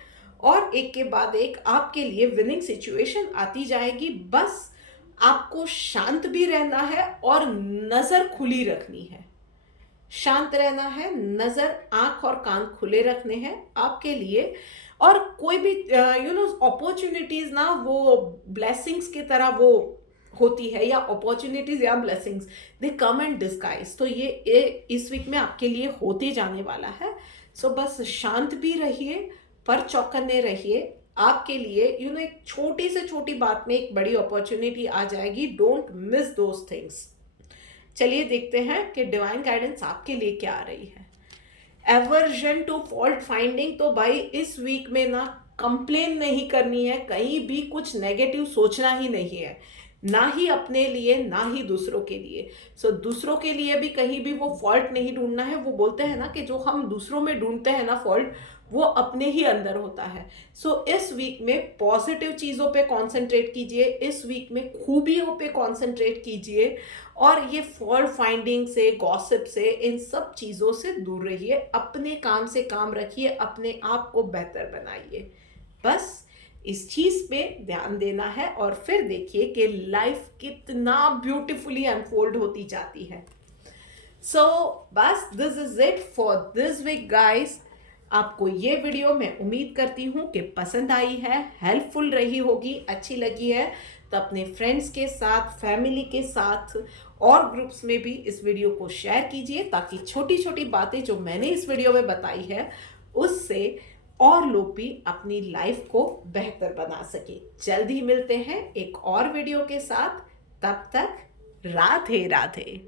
और एक के बाद एक आपके लिए विनिंग सिचुएशन आती जाएगी। बस आपको शांत भी रहना है और नज़र खुली रखनी है। शांत रहना है, नज़र, आँख और कान खुले रखने हैं आपके लिए। और कोई भी अपॉर्चुनिटीज़ ना, वो ब्लेसिंग्स की तरह वो होती है, या अपॉर्चुनिटीज़ या blessings, they come and disguise. तो ये इस वीक में आपके लिए होते जाने वाला है। सो बस शांत भी रहिए, पर चौकन्ने रहिए। आपके लिए एक छोटी से छोटी बात में एक बड़ी अपॉर्चुनिटी आ जाएगी। Don't miss those things. चलिए देखते हैं कि डिवाइन गाइडेंस आपके लिए क्या आ रही है। एवर्जन टू फॉल्ट फाइंडिंग, तो भाई इस वीक में ना कंप्लेन नहीं करनी है, कहीं भी कुछ नेगेटिव सोचना ही नहीं है। ना ही अपने लिए ना ही दूसरों के लिए। सो दूसरों के लिए भी कहीं भी वो फॉल्ट नहीं ढूंढना है। वो बोलते हैं ना कि जो हम दूसरों में ढूंढते हैं ना फॉल्ट, वो अपने ही अंदर होता है। सो इस वीक में पॉजिटिव चीज़ों पे कंसंट्रेट कीजिए, इस वीक में खूबियों पे कंसंट्रेट कीजिए, और ये फॉल्ट फाइंडिंग से, गॉसिप से, इन सब चीज़ों से दूर रहिए। अपने काम से काम रखिए, अपने आप को बेहतर बनाइए। बस इस चीज़ पे ध्यान देना है और फिर देखिए कि लाइफ कितना ब्यूटीफुली अनफोल्ड होती जाती है। सो बस this is it for this week guys. आपको ये वीडियो मैं उम्मीद करती हूँ कि पसंद आई है, हेल्पफुल रही होगी, अच्छी लगी है तो अपने फ्रेंड्स के साथ, फैमिली के साथ और ग्रुप्स में भी इस वीडियो को शेयर कीजिए, ताकि छोटी छोटी बातें जो मैंने इस वीडियो में बताई है उससे और लोग भी अपनी लाइफ को बेहतर बना सके। जल्द ही मिलते हैं एक और वीडियो के साथ। तब तक राधे राधे।